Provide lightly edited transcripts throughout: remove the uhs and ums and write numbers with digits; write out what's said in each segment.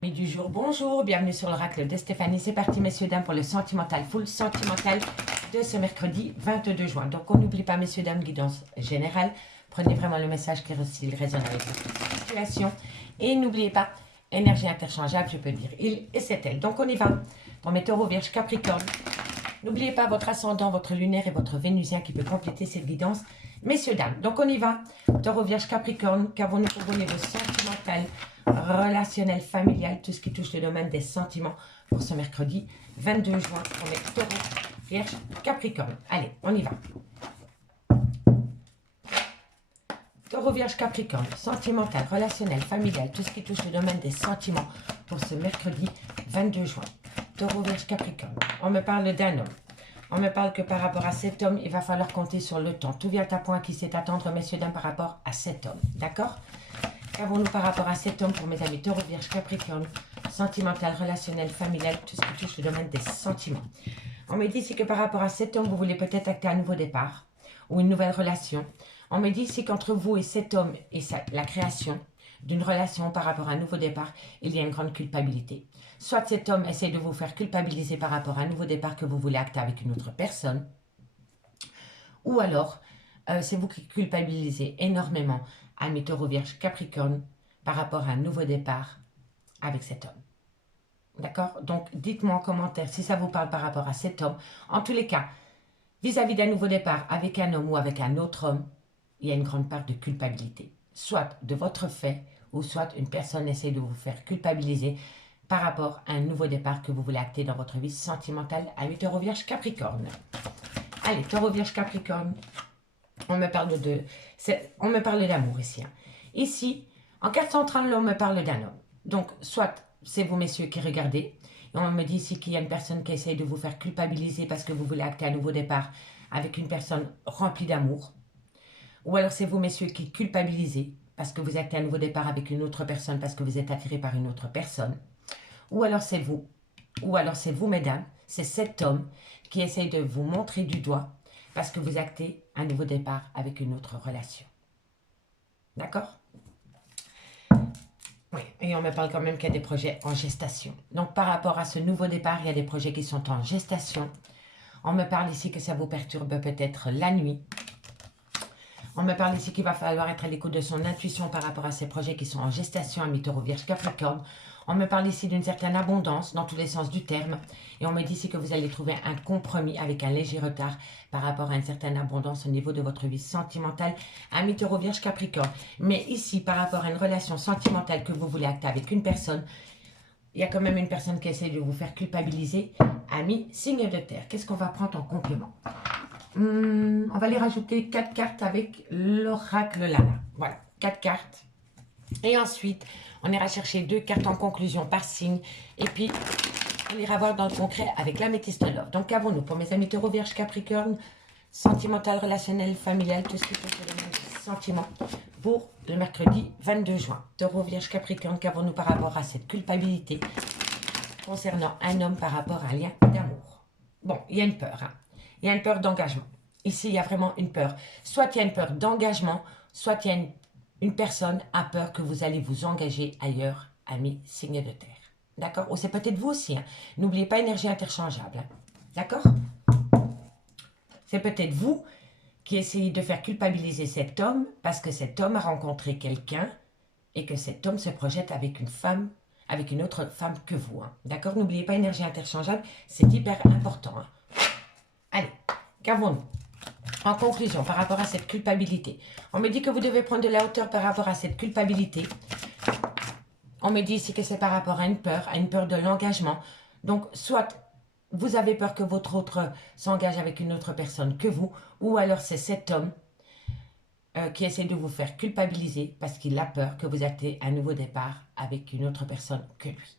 Amis du jour, bonjour, bienvenue sur l'oracle de Stéphanie. C'est parti messieurs dames pour le sentimental, full sentimental de ce mercredi 22 juin. Donc on n'oublie pas messieurs dames, guidance générale. Prenez vraiment le message qui résonne avec votre situation. Et n'oubliez pas, énergie interchangeable, je peux dire il et c'est elle. Donc on y va pour mes taureaux, vierges, capricorne. N'oubliez pas votre ascendant, votre lunaire et votre vénusien qui peut compléter cette guidance. Messieurs, dames, donc on y va. Taureau, vierge, capricorne, qu'avons-nous pour vous niveau sentimental, relationnel, familial, tout ce qui touche le domaine des sentiments pour ce mercredi 22 juin. On est taureau, vierge, capricorne. Allez, on y va. Taureau, vierge, capricorne, sentimental, relationnel, familial, tout ce qui touche le domaine des sentiments pour ce mercredi 22 juin. Taureau, vierge, capricorne. On me parle d'un homme. On me parle que par rapport à cet homme, il va falloir compter sur le temps. Tout vient à point qui sait attendre, messieurs, dames, par rapport à cet homme. D'accord? Qu'avons-nous par rapport à cet homme pour mes amis Taureau, Vierge, Capricorne, sentimental, relationnel, familial, tout ce qui touche le domaine des sentiments. On me dit ici que par rapport à cet homme, vous voulez peut-être acter un nouveau départ ou une nouvelle relation. On me dit ici qu'entre vous et cet homme et la création d'une relation par rapport à un nouveau départ, il y a une grande culpabilité. Soit cet homme essaie de vous faire culpabiliser par rapport à un nouveau départ que vous voulez acter avec une autre personne, ou alors c'est vous qui culpabilisez énormément amis Taureau, Vierge, Capricorne par rapport à un nouveau départ avec cet homme. D'accord? Donc dites-moi en commentaire si ça vous parle par rapport à cet homme. En tous les cas, vis-à-vis d'un nouveau départ avec un homme ou avec un autre homme, il y a une grande part de culpabilité. Soit de votre fait, ou soit une personne essaie de vous faire culpabiliser par rapport à un nouveau départ que vous voulez acter dans votre vie sentimentale à 8 Taureau, Vierge, Capricorne. Allez, Taureau, Vierge, Capricorne. On me parle d'amour ici. Hein. Ici, en carte centrale, on me parle d'un homme. Donc, soit c'est vous, messieurs, qui regardez. Et on me dit ici qu'il y a une personne qui essaye de vous faire culpabiliser parce que vous voulez acter un nouveau départ avec une personne remplie d'amour. Ou alors c'est vous, messieurs, qui culpabilisez parce que vous actez un nouveau départ avec une autre personne parce que vous êtes attiré par une autre personne. Ou alors c'est vous, mesdames, c'est cet homme qui essaye de vous montrer du doigt parce que vous actez un nouveau départ avec une autre relation. D'accord? Oui, et on me parle quand même qu'il y a des projets en gestation. Donc par rapport à ce nouveau départ, il y a des projets qui sont en gestation. On me parle ici que ça vous perturbe peut-être la nuit. On me parle ici qu'il va falloir être à l'écoute de son intuition par rapport à ces projets qui sont en gestation, amis Taureau, Vierge, Capricorne. On me parle ici d'une certaine abondance dans tous les sens du terme. Et on me dit ici que vous allez trouver un compromis avec un léger retard par rapport à une certaine abondance au niveau de votre vie sentimentale, amis Taureau, Vierge, Capricorne. Mais ici, par rapport à une relation sentimentale que vous voulez acter avec une personne, il y a quand même une personne qui essaie de vous faire culpabiliser, amis, signe de terre. Qu'est-ce qu'on va prendre en complément? On va les rajouter 4 cartes avec l'oracle Lana. Voilà, 4 cartes. Et ensuite, on ira chercher 2 cartes en conclusion par signe. Et puis, on ira voir dans le concret avec l'améthyste love. Donc, qu'avons-nous pour mes amis Taureau, Vierge, Capricorne, sentimental, relationnel, familial, tout ce qui touche le sentiment pour le mercredi 22 juin. Taureau, Vierge, Capricorne, qu'avons-nous par rapport à cette culpabilité concernant un homme par rapport à un lien d'amour? Bon, il y a une peur, hein. Il y a une peur d'engagement. Ici, il y a vraiment une peur. Soit il y a une peur d'engagement, soit il y a une personne a peur que vous allez vous engager ailleurs, amis, signe de terre. D'accord? Ou c'est peut-être vous aussi. Hein. N'oubliez pas énergie interchangeable. Hein. D'accord? C'est peut-être vous qui essayez de faire culpabiliser cet homme parce que cet homme a rencontré quelqu'un et que cet homme se projette avec une femme, avec une autre femme que vous. Hein. D'accord? N'oubliez pas énergie interchangeable. C'est hyper important. Hein. Allez, qu'avons-nous? En conclusion, par rapport à cette culpabilité, on me dit que vous devez prendre de la hauteur par rapport à cette culpabilité. On me dit ici que c'est par rapport à une peur de l'engagement. Donc, soit vous avez peur que votre autre s'engage avec une autre personne que vous, ou alors c'est cet homme qui essaie de vous faire culpabiliser parce qu'il a peur que vous actez un nouveau départ avec une autre personne que lui.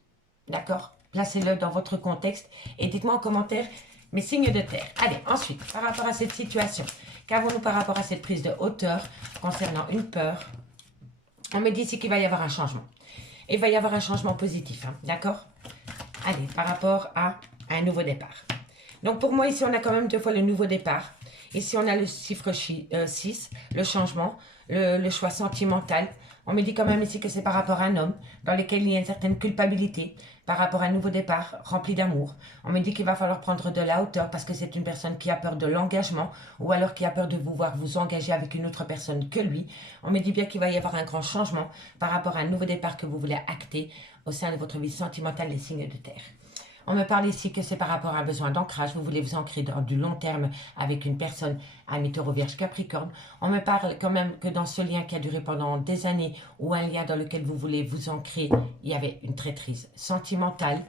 D'accord? Placez-le dans votre contexte et dites-moi en commentaire mes signes de terre. Allez, ensuite, par rapport à cette situation, qu'avons-nous par rapport à cette prise de hauteur concernant une peur? On me dit ici qu'il va y avoir un changement. Et il va y avoir un changement positif, hein, d'accord? Allez, par rapport à un nouveau départ. Donc pour moi, ici, on a quand même 2 fois le nouveau départ. Ici, on a le chiffre 6, le changement, le choix sentimental. On me dit quand même ici que c'est par rapport à un homme dans lequel il y a une certaine culpabilité, par rapport à un nouveau départ rempli d'amour. On me dit qu'il va falloir prendre de la hauteur parce que c'est une personne qui a peur de l'engagement ou alors qui a peur de vous voir vous engager avec une autre personne que lui. On me dit bien qu'il va y avoir un grand changement par rapport à un nouveau départ que vous voulez acter au sein de votre vie sentimentale des signes de terre. On me parle ici que c'est par rapport à un besoin d'ancrage. Vous voulez vous ancrer dans du long terme avec une personne, ami Taureau, Vierge, Capricorne. On me parle quand même que dans ce lien qui a duré pendant des années ou un lien dans lequel vous voulez vous ancrer, il y avait une traîtrise sentimentale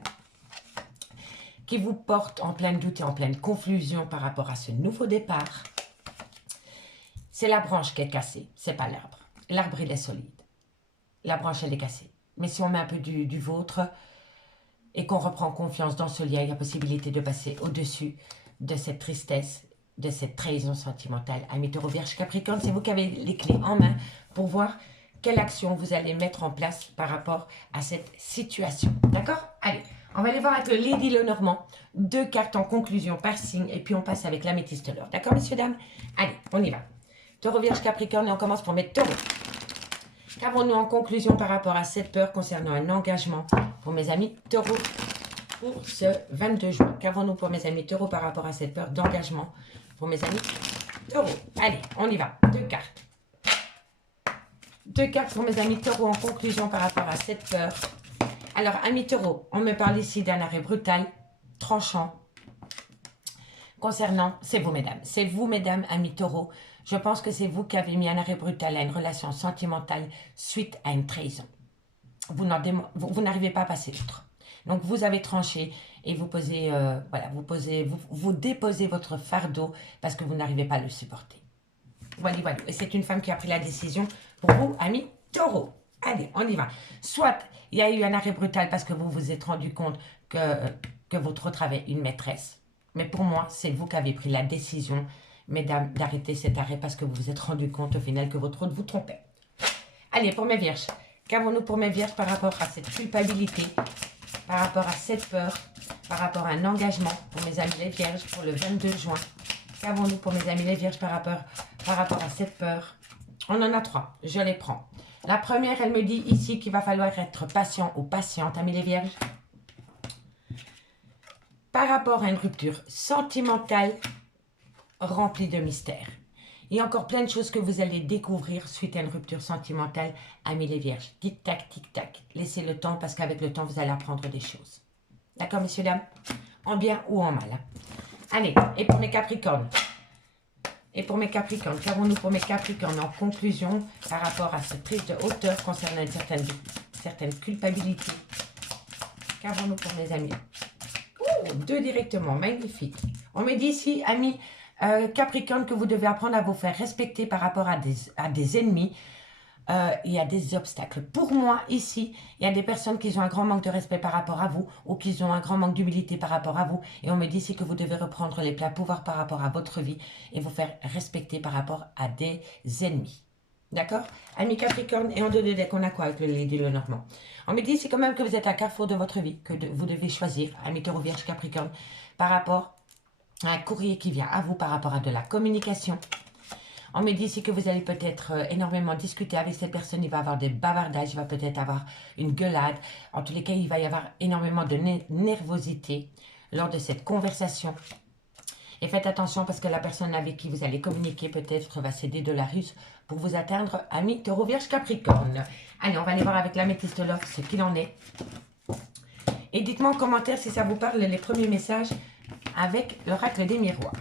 qui vous porte en plein doute et en pleine confusion par rapport à ce nouveau départ. C'est la branche qui est cassée, c'est pas l'arbre. L'arbre, il est solide. La branche, elle est cassée. Mais si on met un peu du vôtre et qu'on reprend confiance dans ce lien, il y a possibilité de passer au-dessus de cette tristesse, de cette trahison sentimentale. Amis Taureau, Vierge, Capricorne, c'est vous qui avez les clés en main pour voir quelle action vous allez mettre en place par rapport à cette situation. D'accord? Allez, on va aller voir avec le Lady Lenormand. 2 cartes en conclusion par signe et puis on passe avec l'améthyste l'or. D'accord, messieurs, dames? Allez, on y va. Taureau, Vierge, Capricorne et on commence pour mes taureaux. Qu'avons-nous en conclusion par rapport à cette peur concernant un engagement pour mes amis taureaux pour ce 22 juin? Qu'avons-nous pour mes amis taureaux par rapport à cette peur d'engagement pour mes amis taureaux? Allez, on y va. 2 cartes. 2 cartes pour mes amis taureaux en conclusion par rapport à cette peur. Alors, amis taureaux, on me parle ici d'un arrêt brutal, tranchant, concernant, c'est vous mesdames, amis taureaux. Je pense que c'est vous qui avez mis un arrêt brutal à une relation sentimentale suite à une trahison. Vous n'arrivez pas à passer outre. Donc vous avez tranché et vous posez, voilà, vous déposez votre fardeau parce que vous n'arrivez pas à le supporter. Voilà. Et c'est une femme qui a pris la décision pour vous, amis taureaux. Allez, on y va. Soit il y a eu un arrêt brutal parce que vous vous êtes rendu compte que votre autre avait une maîtresse. Mais pour moi, c'est vous qui avez pris la décision, mesdames, d'arrêter cet arrêt parce que vous vous êtes rendu compte au final que votre autre vous trompait. Allez, pour mes vierges, qu'avons-nous pour mes vierges par rapport à cette culpabilité, par rapport à cette peur, par rapport à un engagement pour mes amis les vierges pour le 22 juin? Qu'avons-nous pour mes amis les vierges par rapport à cette peur? On en a 3, je les prends. La première, elle me dit ici qu'il va falloir être patient ou patiente, amis les vierges, par rapport à une rupture sentimentale remplie de mystères. Il y a encore plein de choses que vous allez découvrir suite à une rupture sentimentale, amis les vierges. Tic-tac, tic-tac. Laissez le temps parce qu'avec le temps, vous allez apprendre des choses. D'accord, messieurs, dames? En bien ou en mal. Hein? Allez, et pour mes capricornes? Qu'avons-nous pour mes capricornes en conclusion par rapport à cette prise de hauteur concernant une certaine culpabilité? Qu'avons-nous pour mes amis? Oh, 2 directement, magnifique. On me dit ici, amis Capricorne, que vous devez apprendre à vous faire respecter par rapport à des ennemis. Il y a des obstacles. Pour moi, ici, il y a des personnes qui ont un grand manque de respect par rapport à vous ou qui ont un grand manque d'humilité par rapport à vous. Et on me dit ici que vous devez reprendre les pleins pouvoirs par rapport à votre vie et vous faire respecter par rapport à des ennemis. D'accord? Amis Capricorne, et en 2 deck, on a quoi avec le Lady Lenormand? On me dit ici quand même que vous êtes à carrefour de votre vie, que vous devez choisir, amis Taureau, Vierge, Capricorne, par rapport à un courrier qui vient à vous par rapport à de la communication. On me dit ici que vous allez peut-être énormément discuter avec cette personne. Il va y avoir des bavardages, il va peut-être avoir une gueulade. En tous les cas, il va y avoir énormément de nervosité lors de cette conversation. Et faites attention parce que la personne avec qui vous allez communiquer peut-être va céder de la ruse pour vous atteindre, amis Taureau, Vierge, Capricorne. Allez, on va aller voir avec l'améthyste l'or ce qu'il en est. Et dites-moi en commentaire si ça vous parle les premiers messages avec l'oracle des miroirs.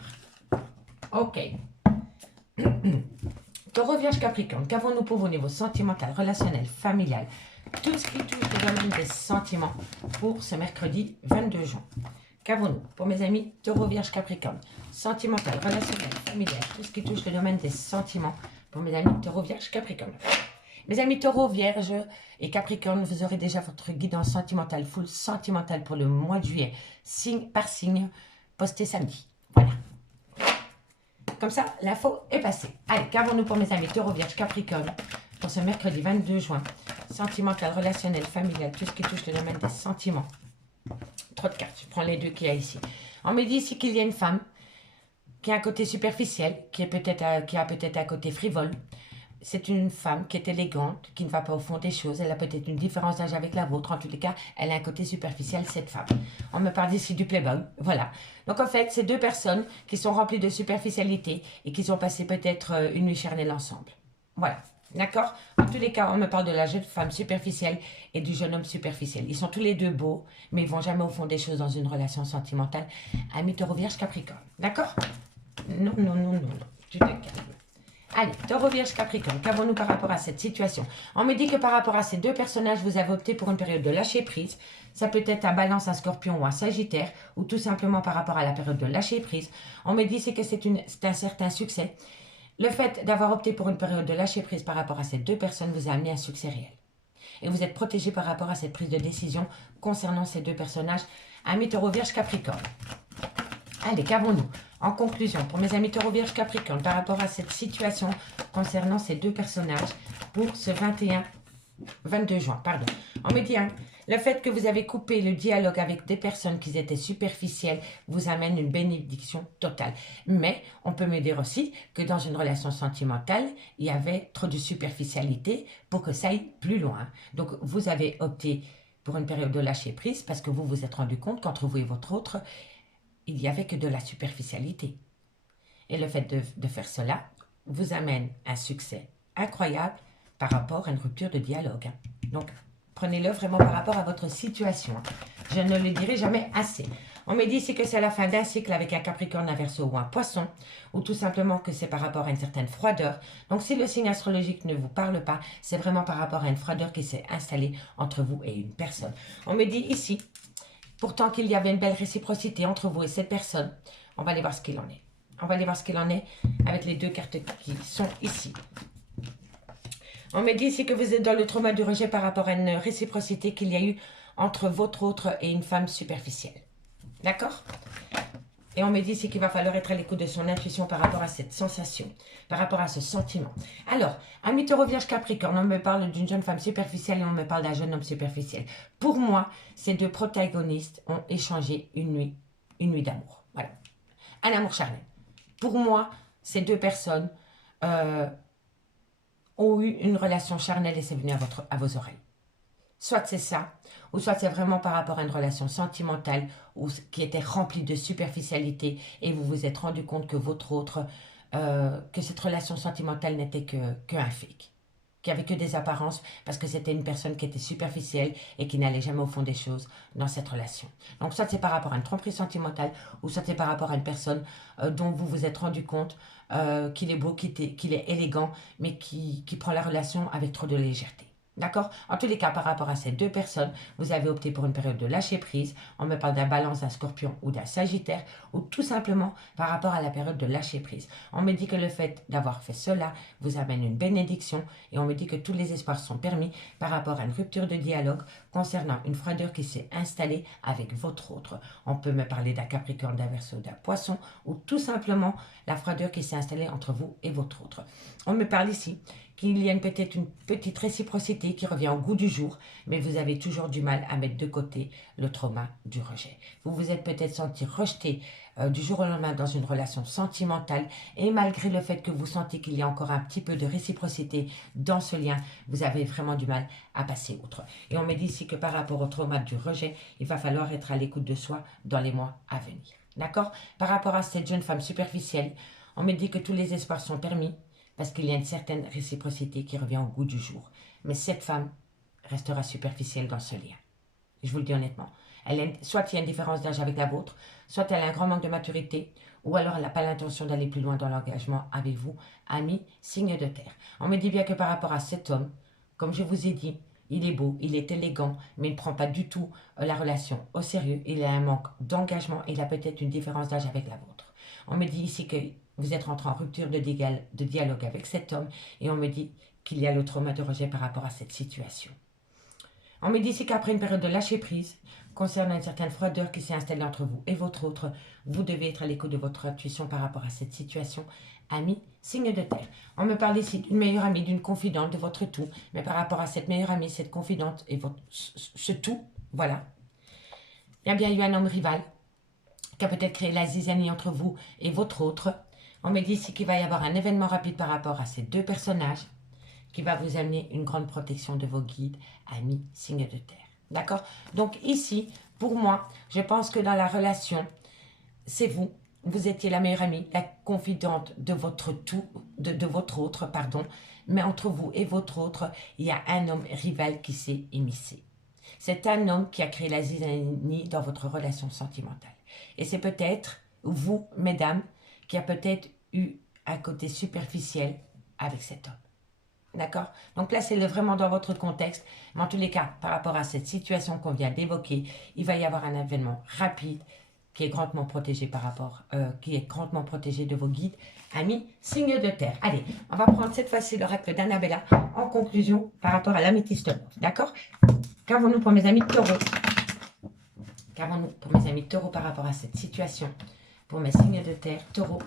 Ok. Taureau, Vierge, Capricorne, qu'avons-nous pour vous au niveau sentimental, relationnel, familial, tout ce qui touche le domaine des sentiments pour ce mercredi 22 juin? Qu'avons-nous pour mes amis Taureau, Vierge, Capricorne, sentimental, relationnel, familial, tout ce qui touche le domaine des sentiments pour mes amis Taureau, Vierge, Capricorne? Mes amis Taureau, Vierge et Capricorne, vous aurez déjà votre guidance sentimentale, full sentimentale pour le mois de juillet, signe par signe, posté samedi. Voilà. Comme ça, l'info est passée. Allez, qu'avons-nous pour mes amis Taureau, Vierge, Capricorne pour ce mercredi 22 juin? Sentimental, relationnel, familial, tout ce qui touche le domaine des sentiments. Trop de cartes, je prends les 2 qu'il y a ici. On me dit ici qu'il y a une femme qui a un côté superficiel, qui a peut-être un côté frivole, c'est une femme qui est élégante, qui ne va pas au fond des choses. Elle a peut-être une différence d'âge avec la vôtre. En tous les cas, elle a un côté superficiel, cette femme. On me parle ici du playboy. Voilà. Donc, en fait, c'est deux personnes qui sont remplies de superficialité et qui ont passé peut-être une nuit charnelle ensemble. Voilà. D'accord? En tous les cas, on me parle de la jeune femme superficielle et du jeune homme superficiel. Ils sont tous les deux beaux, mais ils vont jamais au fond des choses dans une relation sentimentale. Amis Taureau Vierge Capricorne. D'accord? Non, non, non, non, non. Tu te calmes. Allez, Taureau Vierge Capricorne, qu'avons-nous par rapport à cette situation? On me dit que par rapport à ces deux personnages, vous avez opté pour une période de lâcher prise. Ça peut être un Balance, un Scorpion ou un Sagittaire, ou tout simplement par rapport à la période de lâcher prise. On me dit que c'est un certain succès. Le fait d'avoir opté pour une période de lâcher prise par rapport à ces deux personnes vous a amené un succès réel. Et vous êtes protégé par rapport à cette prise de décision concernant ces deux personnages. Amis Taureau Vierge Capricorne. Allez, qu'avons-nous? En conclusion, pour mes amis Taureau Vierge Capricorne, par rapport à cette situation concernant ces deux personnages pour ce 22 juin, pardon. On me dit, le fait que vous avez coupé le dialogue avec des personnes qui étaient superficielles vous amène une bénédiction totale. Mais on peut me dire aussi que dans une relation sentimentale, il y avait trop de superficialité pour que ça aille plus loin. Donc, vous avez opté pour une période de lâcher prise parce que vous vous êtes rendu compte qu'entre vous et votre autre, il n'y avait que de la superficialité. Et le fait de faire cela vous amène un succès incroyable par rapport à une rupture de dialogue. Donc, prenez-le vraiment par rapport à votre situation. Je ne le dirai jamais assez. On me dit ici que c'est la fin d'un cycle avec un Capricorne, un Verseau ou un Poisson, ou tout simplement que c'est par rapport à une certaine froideur. Donc, si le signe astrologique ne vous parle pas, c'est vraiment par rapport à une froideur qui s'est installée entre vous et une personne. On me dit ici, pourtant qu'il y avait une belle réciprocité entre vous et cette personne. On va aller voir ce qu'il en est. On va aller voir ce qu'il en est avec les deux cartes qui sont ici. On me dit ici que vous êtes dans le trauma du rejet par rapport à une réciprocité qu'il y a eu entre votre autre et une femme superficielle. D'accord? Et on me dit ici qu'il va falloir être à l'écoute de son intuition par rapport à cette sensation, par rapport à ce sentiment. Alors, amis Taureau Vierge Capricorne, on me parle d'une jeune femme superficielle et on me parle d'un jeune homme superficiel. Pour moi, ces deux protagonistes ont échangé une nuit d'amour. Voilà. Un amour charnel. Pour moi, ces deux personnes ont eu une relation charnelle et c'est venu à vos oreilles. Soit c'est ça, ou soit c'est vraiment par rapport à une relation sentimentale qui était remplie de superficialité et vous vous êtes rendu compte que votre autre, que cette relation sentimentale n'était qu'un fake, qu'il n'y avait que des apparences parce que c'était une personne qui était superficielle et qui n'allait jamais au fond des choses dans cette relation. Donc soit c'est par rapport à une tromperie sentimentale ou soit c'est par rapport à une personne dont vous vous êtes rendu compte qu'il est beau, qu'il est élégant, mais qui prend la relation avec trop de légèreté. D'accord? En tous les cas, par rapport à ces deux personnes, vous avez opté pour une période de lâcher prise. On me parle d'un Balance, d'un Scorpion ou d'un Sagittaire, ou tout simplement par rapport à la période de lâcher prise. On me dit que le fait d'avoir fait cela vous amène une bénédiction et on me dit que tous les espoirs sont permis par rapport à une rupture de dialogue concernant une froideur qui s'est installée avec votre autre. On peut me parler d'un Capricorne, d'un Verseau, d'un Poisson, ou tout simplement la froideur qui s'est installée entre vous et votre autre. On me parle ici qu'il y a peut-être une petite réciprocité qui revient au goût du jour, mais vous avez toujours du mal à mettre de côté le trauma du rejet. Vous vous êtes peut-être senti rejeté du jour au lendemain dans une relation sentimentale et malgré le fait que vous sentez qu'il y a encore un petit peu de réciprocité dans ce lien, vous avez vraiment du mal à passer outre. Et on me dit ici que par rapport au trauma du rejet, il va falloir être à l'écoute de soi dans les mois à venir. D'accord? Par rapport à cette jeune femme superficielle, on me dit que tous les espoirs sont permis, parce qu'il y a une certaine réciprocité qui revient au goût du jour. Mais cette femme restera superficielle dans ce lien. Je vous le dis honnêtement. Soit il y a une différence d'âge avec la vôtre, soit elle a un grand manque de maturité, ou alors elle n'a pas l'intention d'aller plus loin dans l'engagement avec vous, amis, signe de terre. On me dit bien que par rapport à cet homme, comme je vous ai dit, il est beau, il est élégant, mais il ne prend pas du tout la relation au sérieux. Il a un manque d'engagement, il a peut-être une différence d'âge avec la vôtre. On me dit ici que vous êtes rentré en rupture de dialogue avec cet homme et on me dit qu'il y a le trauma de rejet par rapport à cette situation. On me dit ici qu'après une période de lâcher prise, concernant une certaine froideur qui s'est installée entre vous et votre autre, vous devez être à l'écoute de votre intuition par rapport à cette situation. Ami, signe de terre. On me parle ici d'une meilleure amie, d'une confidente, de votre tout, mais par rapport à cette meilleure amie, cette confidente et ce tout, voilà. Il y a bien eu un homme rival qui a peut-être créé la zizanie entre vous et votre autre. On me dit ici qu'il va y avoir un événement rapide par rapport à ces deux personnages. qui va vous amener une grande protection de vos guides, amis, signes de terre. D'accord? Donc ici, pour moi, je pense que dans la relation, c'est vous. Vous étiez la meilleure amie, la confidente de votre de votre autre, pardon. Mais entre vous et votre autre, il y a un homme rival qui s'est émissé. C'est un homme qui a créé la zizanie dans votre relation sentimentale. Et c'est peut-être vous, mesdames, qui a peut-être eu un côté superficiel avec cet homme. D'accord? Donc placez-le vraiment dans votre contexte. Mais en tous les cas, par rapport à cette situation qu'on vient d'évoquer, il va y avoir un événement rapide qui est grandement protégé par rapport, qui est grandement protégé de vos guides, amis, signes de terre. Allez, on va prendre cette fois-ci l'oracle d'Annabella en conclusion par rapport à l'améthyste. D'accord? Qu'avons-nous pour mes amis taureaux? Qu'avons-nous pour mes amis taureaux par rapport à cette situation? Pour mes signes de terre, taureaux,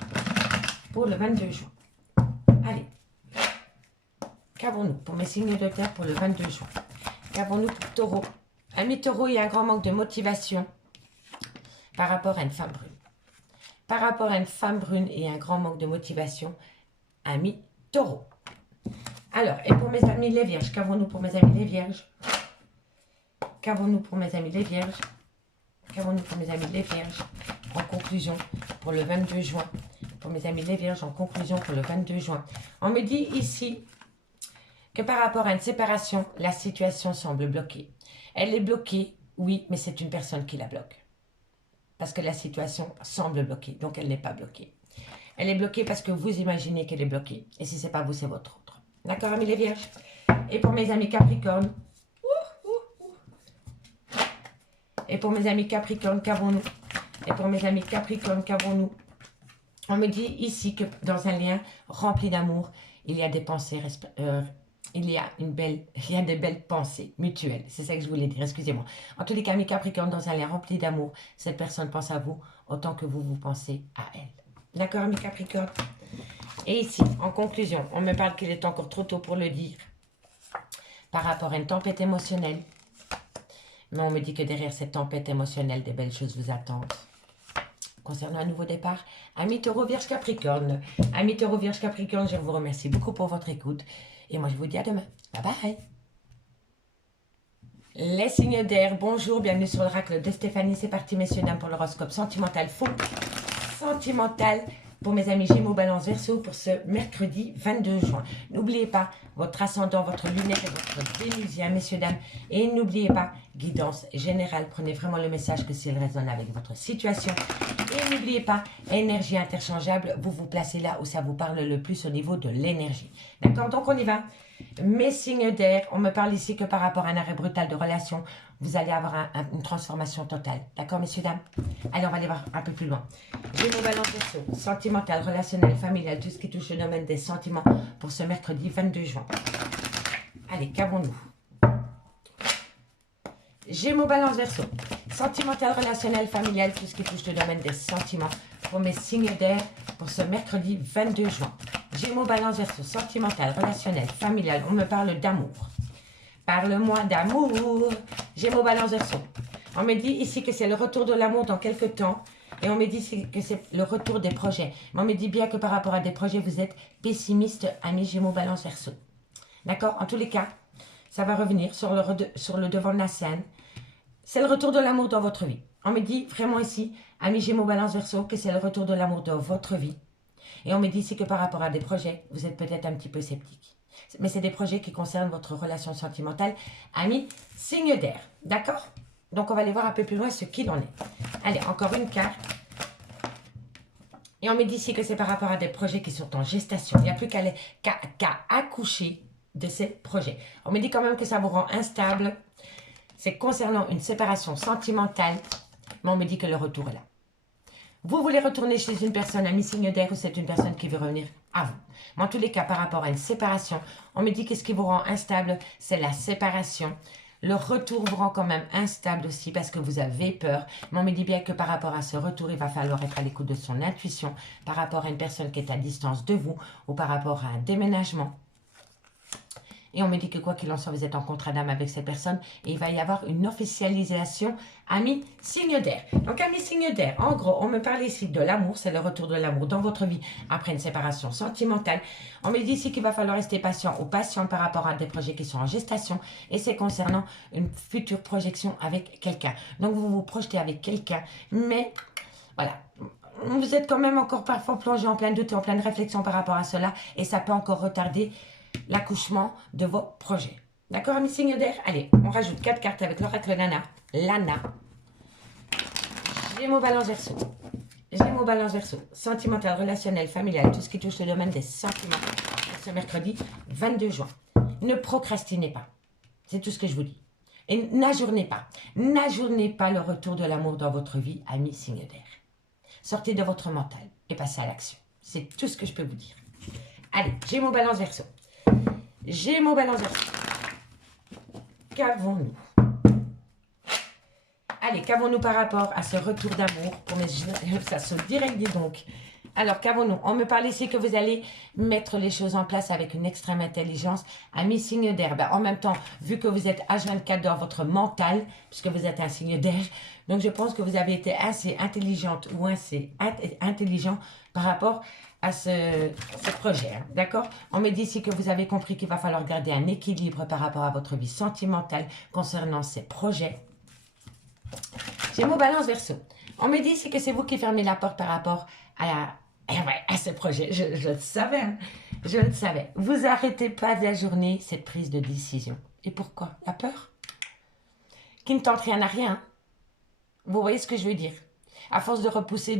pour le 22 juin. Allez. Qu'avons-nous pour mes signes de terre pour le 22 juin? Qu'avons-nous pour taureau? Amis taureau, il y a un grand manque de motivation par rapport à une femme brune. Par rapport à une femme brune et un grand manque de motivation, amis taureau. Alors, et pour mes amis les vierges, qu'avons-nous pour mes amis les vierges? Qu'avons-nous pour mes amis les vierges? Qu'avons-nous pour mes amis les vierges? En conclusion, pour le 22 juin. Pour mes amis les vierges, en conclusion, pour le 22 juin. On me dit ici que par rapport à une séparation, la situation semble bloquée. Elle est bloquée, oui, mais c'est une personne qui la bloque. Parce que la situation semble bloquée, donc elle n'est pas bloquée. Elle est bloquée parce que vous imaginez qu'elle est bloquée. Et si ce n'est pas vous, c'est votre autre. D'accord, amis les vierges? Et pour mes amis capricornes, et pour mes amis capricornes, qu'avons-nous? Et pour mes amis capricornes, qu'avons-nous? On me dit ici que dans un lien rempli d'amour, il y a des pensées il y a des belles pensées mutuelles. C'est ça que je voulais dire, excusez-moi. En tous les cas, mes Capricornes, dans un lien rempli d'amour, cette personne pense à vous autant que vous pensez à elle. D'accord, mes Capricornes? Et ici, en conclusion, on me parle qu'il est encore trop tôt pour le dire par rapport à une tempête émotionnelle. Mais on me dit que derrière cette tempête émotionnelle, des belles choses vous attendent. Concernant un nouveau départ, amis Taureau, Vierge, Capricorne. Amis Taureau, Vierge, Capricorne, je vous remercie beaucoup pour votre écoute. Et moi, je vous dis à demain. Bye bye. Les signes d'air, bonjour, bienvenue sur l'oracle de Stéphanie. C'est parti, messieurs, dames, pour l'horoscope sentimental faux. Sentimental pour mes amis Gémeaux, Balance, Verseau pour ce mercredi 22 juin. N'oubliez pas votre ascendant, votre lunaire et votre vénusien, messieurs, dames. Et n'oubliez pas, guidance générale. Prenez vraiment le message que s'il résonne avec votre situation. Et n'oubliez pas, énergie interchangeable. Vous vous placez là où ça vous parle le plus au niveau de l'énergie. D'accord? Donc, on y va. Mes signes d'air, on me parle ici que par rapport à un arrêt brutal de relation, vous allez avoir une transformation totale. D'accord, messieurs, dames? Allez, on va aller voir un peu plus loin. Gémeaux, Balance, Verseau, sentimental, relationnel, familial, tout ce qui touche le domaine des sentiments pour ce mercredi 22 juin. Allez, qu'avons-nous? Gémeaux, Balance, Verseau, sentimental, relationnel, familial, tout ce qui touche le domaine des sentiments pour mes signes d'air pour ce mercredi 22 juin. Gémeaux, Balance, Verseau, sentimental, relationnel, familial, on me parle d'amour. Parle-moi d'amour. Gémeaux, Balance, Verseau. On me dit ici que c'est le retour de l'amour dans quelques temps. Et on me dit que c'est le retour des projets. Mais on me dit bien que par rapport à des projets, vous êtes pessimiste, amis Gémeaux, Balance, Verseau. D'accord? En tous les cas, ça va revenir sur le devant de la scène. C'est le retour de l'amour dans votre vie. On me dit vraiment ici, amis Gémeaux, Balance, Verseau, que c'est le retour de l'amour dans votre vie. Et on me dit ici que par rapport à des projets, vous êtes peut-être un petit peu sceptique. Mais c'est des projets qui concernent votre relation sentimentale, amis, signe d'air. D'accord? Donc, on va aller voir un peu plus loin ce qu'il en est. Allez, encore une carte. Et on me dit ici que c'est par rapport à des projets qui sont en gestation. Il n'y a plus qu'à accoucher de ces projets. On me dit quand même que ça vous rend instable. C'est concernant une séparation sentimentale. Mais on me dit que le retour est là. Vous voulez retourner chez une personne, ami signe d'air, ou c'est une personne qui veut revenir à vous. Mais en tous les cas, par rapport à une séparation, on me dit que ce qui vous rend instable, c'est la séparation. Le retour vous rend quand même instable aussi parce que vous avez peur. Mais on me dit bien que par rapport à ce retour, il va falloir être à l'écoute de son intuition par rapport à une personne qui est à distance de vous ou par rapport à un déménagement. Et on me dit que quoi qu'il en soit, vous êtes en contrat d'âme avec cette personne. Et il va y avoir une officialisation, ami signe d'air. Donc, ami signe d'air, en gros, on me parle ici de l'amour. C'est le retour de l'amour dans votre vie après une séparation sentimentale. On me dit ici qu'il va falloir rester patient ou patient par rapport à des projets qui sont en gestation. Et c'est concernant une future projection avec quelqu'un. Donc, vous vous projetez avec quelqu'un. Mais, voilà, vous êtes quand même encore parfois plongé en plein doute et en pleine réflexion par rapport à cela. Et ça peut encore retarder l'accouchement de vos projets. D'accord, amis signe d'air? Allez, on rajoute 4 cartes avec l'oracle Lana. Lana. Gémeaux, Balance, Verseau. Gémeaux, Balance, Verseau. Sentimental, relationnel, familial, tout ce qui touche le domaine des sentiments. Ce mercredi 22 juin. Ne procrastinez pas. C'est tout ce que je vous dis. Et n'ajournez pas. N'ajournez pas le retour de l'amour dans votre vie, amis signe d'air. Sortez de votre mental et passez à l'action. C'est tout ce que je peux vous dire. Allez, Gémeaux, Balance, Verseau. Gémeaux, Balance, Verseau. Qu'avons-nous? Allez, qu'avons-nous par rapport à ce retour d'amour? Pour mes ça saute direct, dis donc. Alors, qu'avons-nous? On me parle ici que vous allez mettre les choses en place avec une extrême intelligence. Amis signe d'air. Ben, en même temps, vu que vous êtes H24 dans votre mental, puisque vous êtes un signe d'air, donc je pense que vous avez été assez intelligente ou assez intelligent par rapport à ce projet. Hein, d'accord? On me dit ici que vous avez compris qu'il va falloir garder un équilibre par rapport à votre vie sentimentale concernant ces projets. Gémeaux, Balance, Verseau. On me dit ici que c'est vous qui fermez la porte par rapport à ce projet. Je le savais. Hein. Je le savais. Vous n'arrêtez pas de la journée cette prise de décision. Et pourquoi? La peur? Qui ne tente rien à rien. Vous voyez ce que je veux dire? À force de repousser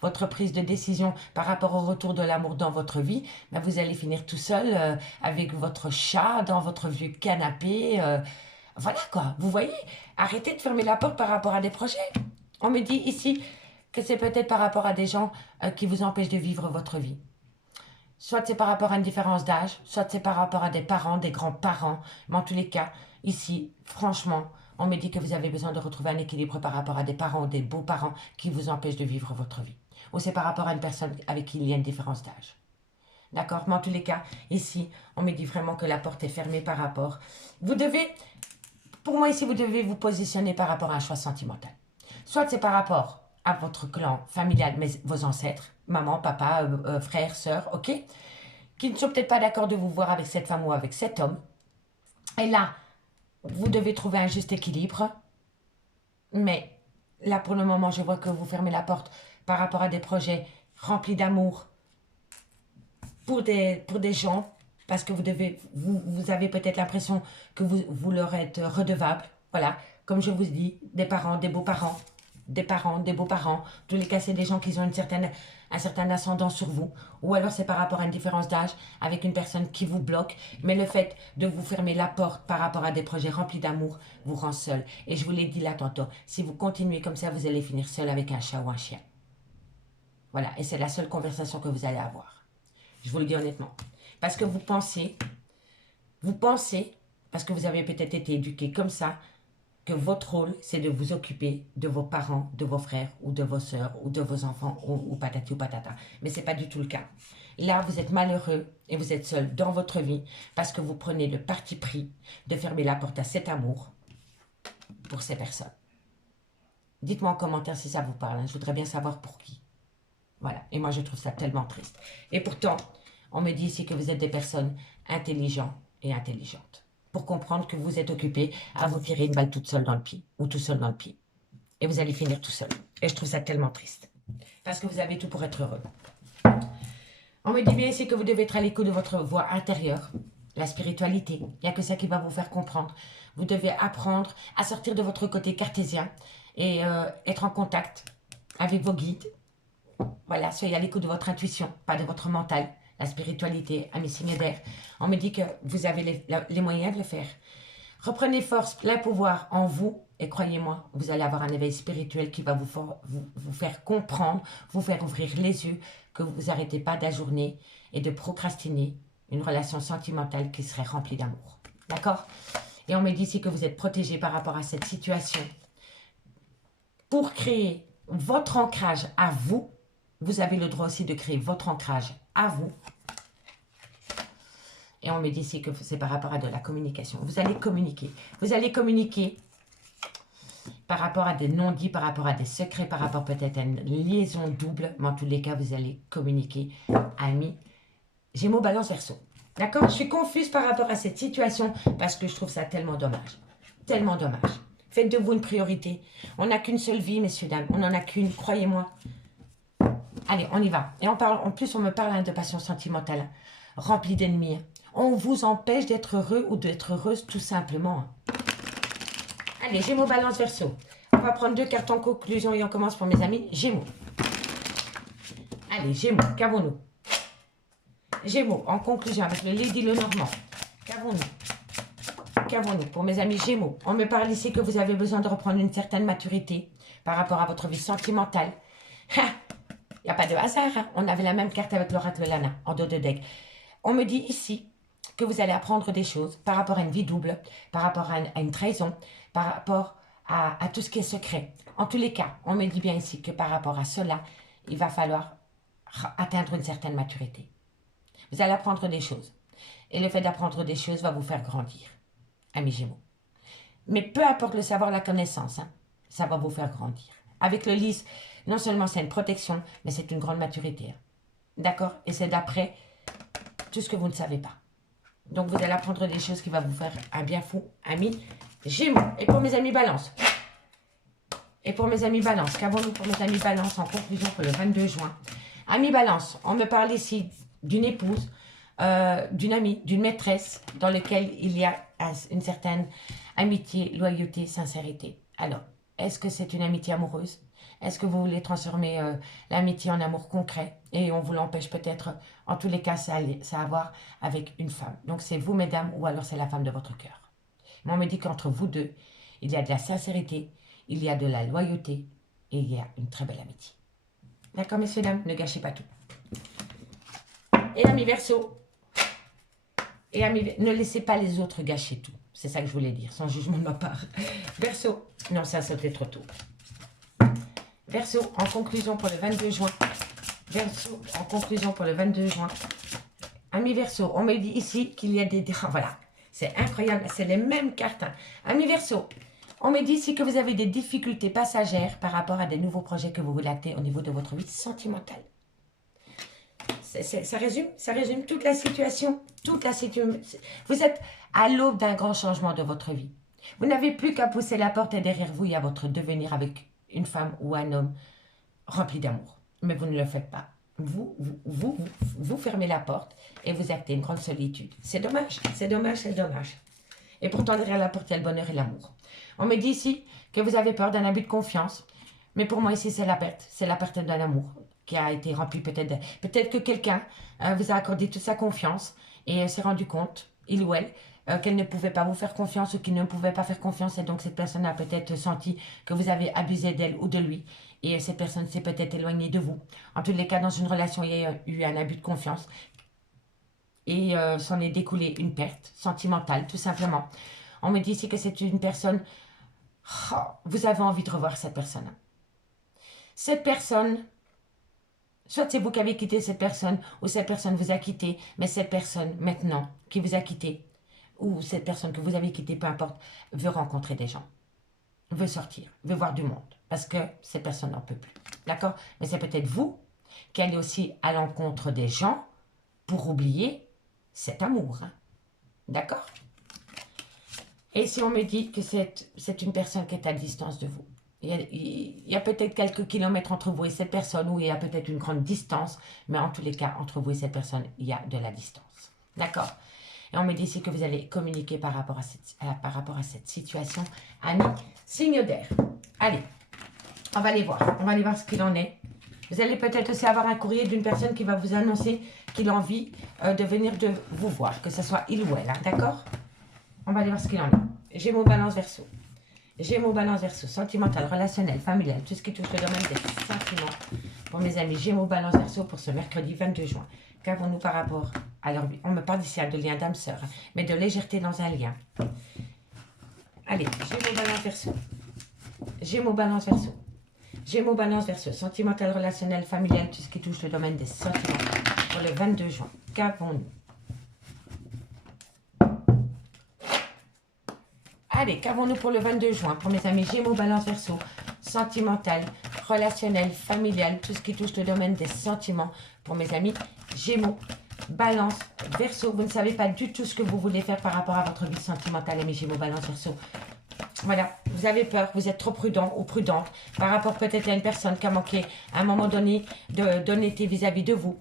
votre prise de décision par rapport au retour de l'amour dans votre vie, ben vous allez finir tout seul avec votre chat dans votre vieux canapé. Voilà quoi, vous voyez? Arrêtez de fermer la porte par rapport à des projets. On me dit ici que c'est peut-être par rapport à des gens qui vous empêchent de vivre votre vie. Soit c'est par rapport à une différence d'âge, soit c'est par rapport à des parents, des grands-parents. Mais en tous les cas, ici, franchement, on me dit que vous avez besoin de retrouver un équilibre par rapport à des parents ou des beaux-parents qui vous empêchent de vivre votre vie. Ou c'est par rapport à une personne avec qui il y a une différence d'âge. D'accord? Mais en tous les cas, ici, on me dit vraiment que la porte est fermée par rapport. Vous devez, pour moi ici, vous devez vous positionner par rapport à un choix sentimental. Soit c'est par rapport à votre clan familial, mais vos ancêtres, maman, papa, frère, sœur, ok? Qui ne sont peut-être pas d'accord de vous voir avec cette femme ou avec cet homme. Et là, vous devez trouver un juste équilibre. Mais là, pour le moment, je vois que vous fermez la porte par rapport à des projets remplis d'amour pour des gens, parce que vous avez peut-être l'impression que vous leur êtes redevable. Voilà, comme je vous dis, des parents, des beaux-parents, des parents, des beaux-parents. En tous les cas, c'est des gens qui ont un certain ascendant sur vous. Ou alors, c'est par rapport à une différence d'âge avec une personne qui vous bloque. Mais le fait de vous fermer la porte par rapport à des projets remplis d'amour vous rend seul. Et je vous l'ai dit là tantôt, si vous continuez comme ça, vous allez finir seul avec un chat ou un chien. Voilà, et c'est la seule conversation que vous allez avoir. Je vous le dis honnêtement. Parce que vous pensez, parce que vous avez peut-être été éduqué comme ça, que votre rôle, c'est de vous occuper de vos parents, de vos frères, ou de vos sœurs, ou de vos enfants, ou patati ou patata. Mais ce n'est pas du tout le cas. Là, vous êtes malheureux et vous êtes seul dans votre vie parce que vous prenez le parti pris de fermer la porte à cet amour pour ces personnes. Dites-moi en commentaire si ça vous parle. Hein. Je voudrais bien savoir pour qui. Voilà. Et moi, je trouve ça tellement triste. Et pourtant, on me dit ici que vous êtes des personnes intelligentes et intelligentes. Pour comprendre que vous êtes occupé à vous tirer une balle toute seule dans le pied. Ou tout seul dans le pied. Et vous allez finir tout seul. Et je trouve ça tellement triste. Parce que vous avez tout pour être heureux. On me dit bien ici que vous devez être à l'écoute de votre voix intérieure. La spiritualité. Il n'y a que ça qui va vous faire comprendre. Vous devez apprendre à sortir de votre côté cartésien. Et être en contact avec vos guides. Voilà, soyez à l'écoute de votre intuition, pas de votre mental. La spiritualité, amis signes d'air. On me dit que vous avez les moyens de le faire. Reprenez force, plein pouvoir en vous. Et croyez-moi, vous allez avoir un éveil spirituel qui va vous faire comprendre, vous faire ouvrir les yeux, que vous n'arrêtez pas d'ajourner et de procrastiner une relation sentimentale qui serait remplie d'amour. D'accord? Et on me dit ici que vous êtes protégé par rapport à cette situation. Pour créer votre ancrage à vous, vous avez le droit aussi de créer votre ancrage à vous. Et on me dit ici que c'est par rapport à de la communication. Vous allez communiquer. Vous allez communiquer par rapport à des non-dits, par rapport à des secrets, par rapport peut-être à une liaison double. Mais en tous les cas, vous allez communiquer, amis. Gémeaux, Balance, Verseau. D'accord? Je suis confuse par rapport à cette situation parce que je trouve ça tellement dommage. Tellement dommage. Faites de vous une priorité. On n'a qu'une seule vie, messieurs, dames. On n'en a qu'une, croyez-moi. Allez, on y va. Et on parle, en plus, on me parle de passion sentimentale, remplie d'ennemis. On vous empêche d'être heureux ou d'être heureuse, tout simplement. Allez, Gémeaux, Balance, Verseau. On va prendre 2 cartes en conclusion et on commence pour mes amis Gémeaux. Allez, Gémeaux, qu'avons-nous? Gémeaux, en conclusion avec le Lady Lenormand. Qu'avons-nous? Qu'avons-nous pour mes amis Gémeaux? On me parle ici que vous avez besoin de reprendre une certaine maturité par rapport à votre vie sentimentale. Il n'y a pas de hasard, hein? On avait la même carte avec l'oracle Lana, en dos de deck. On me dit ici que vous allez apprendre des choses par rapport à une vie double, par rapport à une trahison, par rapport à tout ce qui est secret. En tous les cas, on me dit bien ici que par rapport à cela, il va falloir atteindre une certaine maturité. Vous allez apprendre des choses. Et le fait d'apprendre des choses va vous faire grandir, amis Gémeaux. Mais peu importe le savoir, la connaissance, hein, ça va vous faire grandir. Avec le lys, non seulement c'est une protection, mais c'est une grande maturité. Hein. D'accord? Et c'est d'après tout ce que vous ne savez pas. Donc vous allez apprendre des choses qui vont vous faire un bien fou, amis Gémeaux. Et pour mes amis Balance. Et pour mes amis Balance, qu'avons-nous pour mes amis Balance en conclusion pour le 22 juin? Amis Balance, on me parle ici d'une épouse, d'une amie, d'une maîtresse dans lequel il y a une certaine amitié, loyauté, sincérité. Alors, est-ce que c'est une amitié amoureuse? Est-ce que vous voulez transformer l'amitié en amour concret? Et on vous l'empêche peut-être, en tous les cas, ça a à voir avec une femme. Donc c'est vous, mesdames, ou alors c'est la femme de votre cœur. Mais on me dit qu'entre vous deux, il y a de la sincérité, il y a de la loyauté et il y a une très belle amitié. D'accord, messieurs, dames, ne gâchez pas tout. Et amis Verseau, ne laissez pas les autres gâcher tout. C'est ça que je voulais dire, sans jugement de ma part. Verseau, non, ça sautait trop tôt. Verseau, en conclusion pour le 22 juin. Verseau, en conclusion pour le 22 juin. Amis Verseau, on me dit ici qu'il y a des... Voilà, c'est incroyable, c'est les mêmes cartes. Hein. Amis Verseau, on me dit ici que vous avez des difficultés passagères par rapport à des nouveaux projets que vous voulez acter au niveau de votre vie sentimentale. Ça résume toute la situation. Vous êtes à l'aube d'un grand changement de votre vie. Vous n'avez plus qu'à pousser la porte et derrière vous, il y a votre devenir avec une femme ou un homme rempli d'amour. Mais vous ne le faites pas. Vous fermez la porte et vous actez une grande solitude. C'est dommage, c'est dommage, c'est dommage. Et pourtant, derrière la porte, il y a le bonheur et l'amour. On me dit ici que vous avez peur d'un abus de confiance. Mais pour moi, ici, c'est la perte d'un amour qui a été rempli peut-être. Peut-être que quelqu'un vous a accordé toute sa confiance et s'est rendu compte, il ou elle, qu'elle ne pouvait pas vous faire confiance ou qu'il ne pouvait pas faire confiance. Et donc, cette personne a peut-être senti que vous avez abusé d'elle ou de lui. Et cette personne s'est peut-être éloignée de vous. En tous les cas, dans une relation, il y a eu un abus de confiance. Et s'en est découlé une perte sentimentale, tout simplement. On me dit ici que c'est une personne... Oh, vous avez envie de revoir cette personne. Cette personne... Soit c'est vous qui avez quitté cette personne, ou cette personne vous a quitté, mais cette personne, maintenant, qui vous a quitté, ou cette personne que vous avez quittée, peu importe, veut rencontrer des gens, veut sortir, veut voir du monde, parce que cette personne n'en peut plus. D'accord? Mais c'est peut-être vous qui allez aussi à l'encontre des gens pour oublier cet amour. Hein? D'accord? Et si on me dit que c'est une personne qui est à distance de vous, il y a peut-être quelques kilomètres entre vous et cette personne, ou il y a peut-être une grande distance, mais en tous les cas, entre vous et cette personne, il y a de la distance. D'accord? Et on me dit ici que vous allez communiquer par rapport à cette situation. Amis, signe d'air. Allez, on va aller voir. On va aller voir ce qu'il en est. Vous allez peut-être aussi avoir un courrier d'une personne qui va vous annoncer qu'il a envie de venir de vous voir, que ce soit il ou elle. Hein, d'accord? On va aller voir ce qu'il en est. Gémeaux, Balance, Verseau. Gémeaux, Balance, Verseau, sentimental, relationnel, familial, tout ce qui touche le domaine des sentiments. Pour mes amis Gémeaux, Balance, Verseau, pour ce mercredi 22 juin. Qu'avons-nous par rapport à leur vie? On me parle ici de lien d'âme-sœur, mais de légèreté dans un lien. Allez, Gémeaux, Balance, Verseau. Gémeaux, Balance, Verseau. Gémeaux, Balance, Verseau, sentimental, relationnel, familial, tout ce qui touche le domaine des sentiments. Pour le 22 juin, qu'avons-nous? Allez, qu'avons-nous pour le 22 juin? Pour mes amis Gémeaux, Balance, Verseau, sentimental, relationnel, familial, tout ce qui touche le domaine des sentiments. Pour mes amis Gémeaux, Balance, Verseau, vous ne savez pas du tout ce que vous voulez faire par rapport à votre vie sentimentale, mes Gémeaux, Balance, Verseau. Voilà, vous avez peur, vous êtes trop prudent ou prudente par rapport peut-être à une personne qui a manqué à un moment donné d'honnêteté vis-à-vis de vous.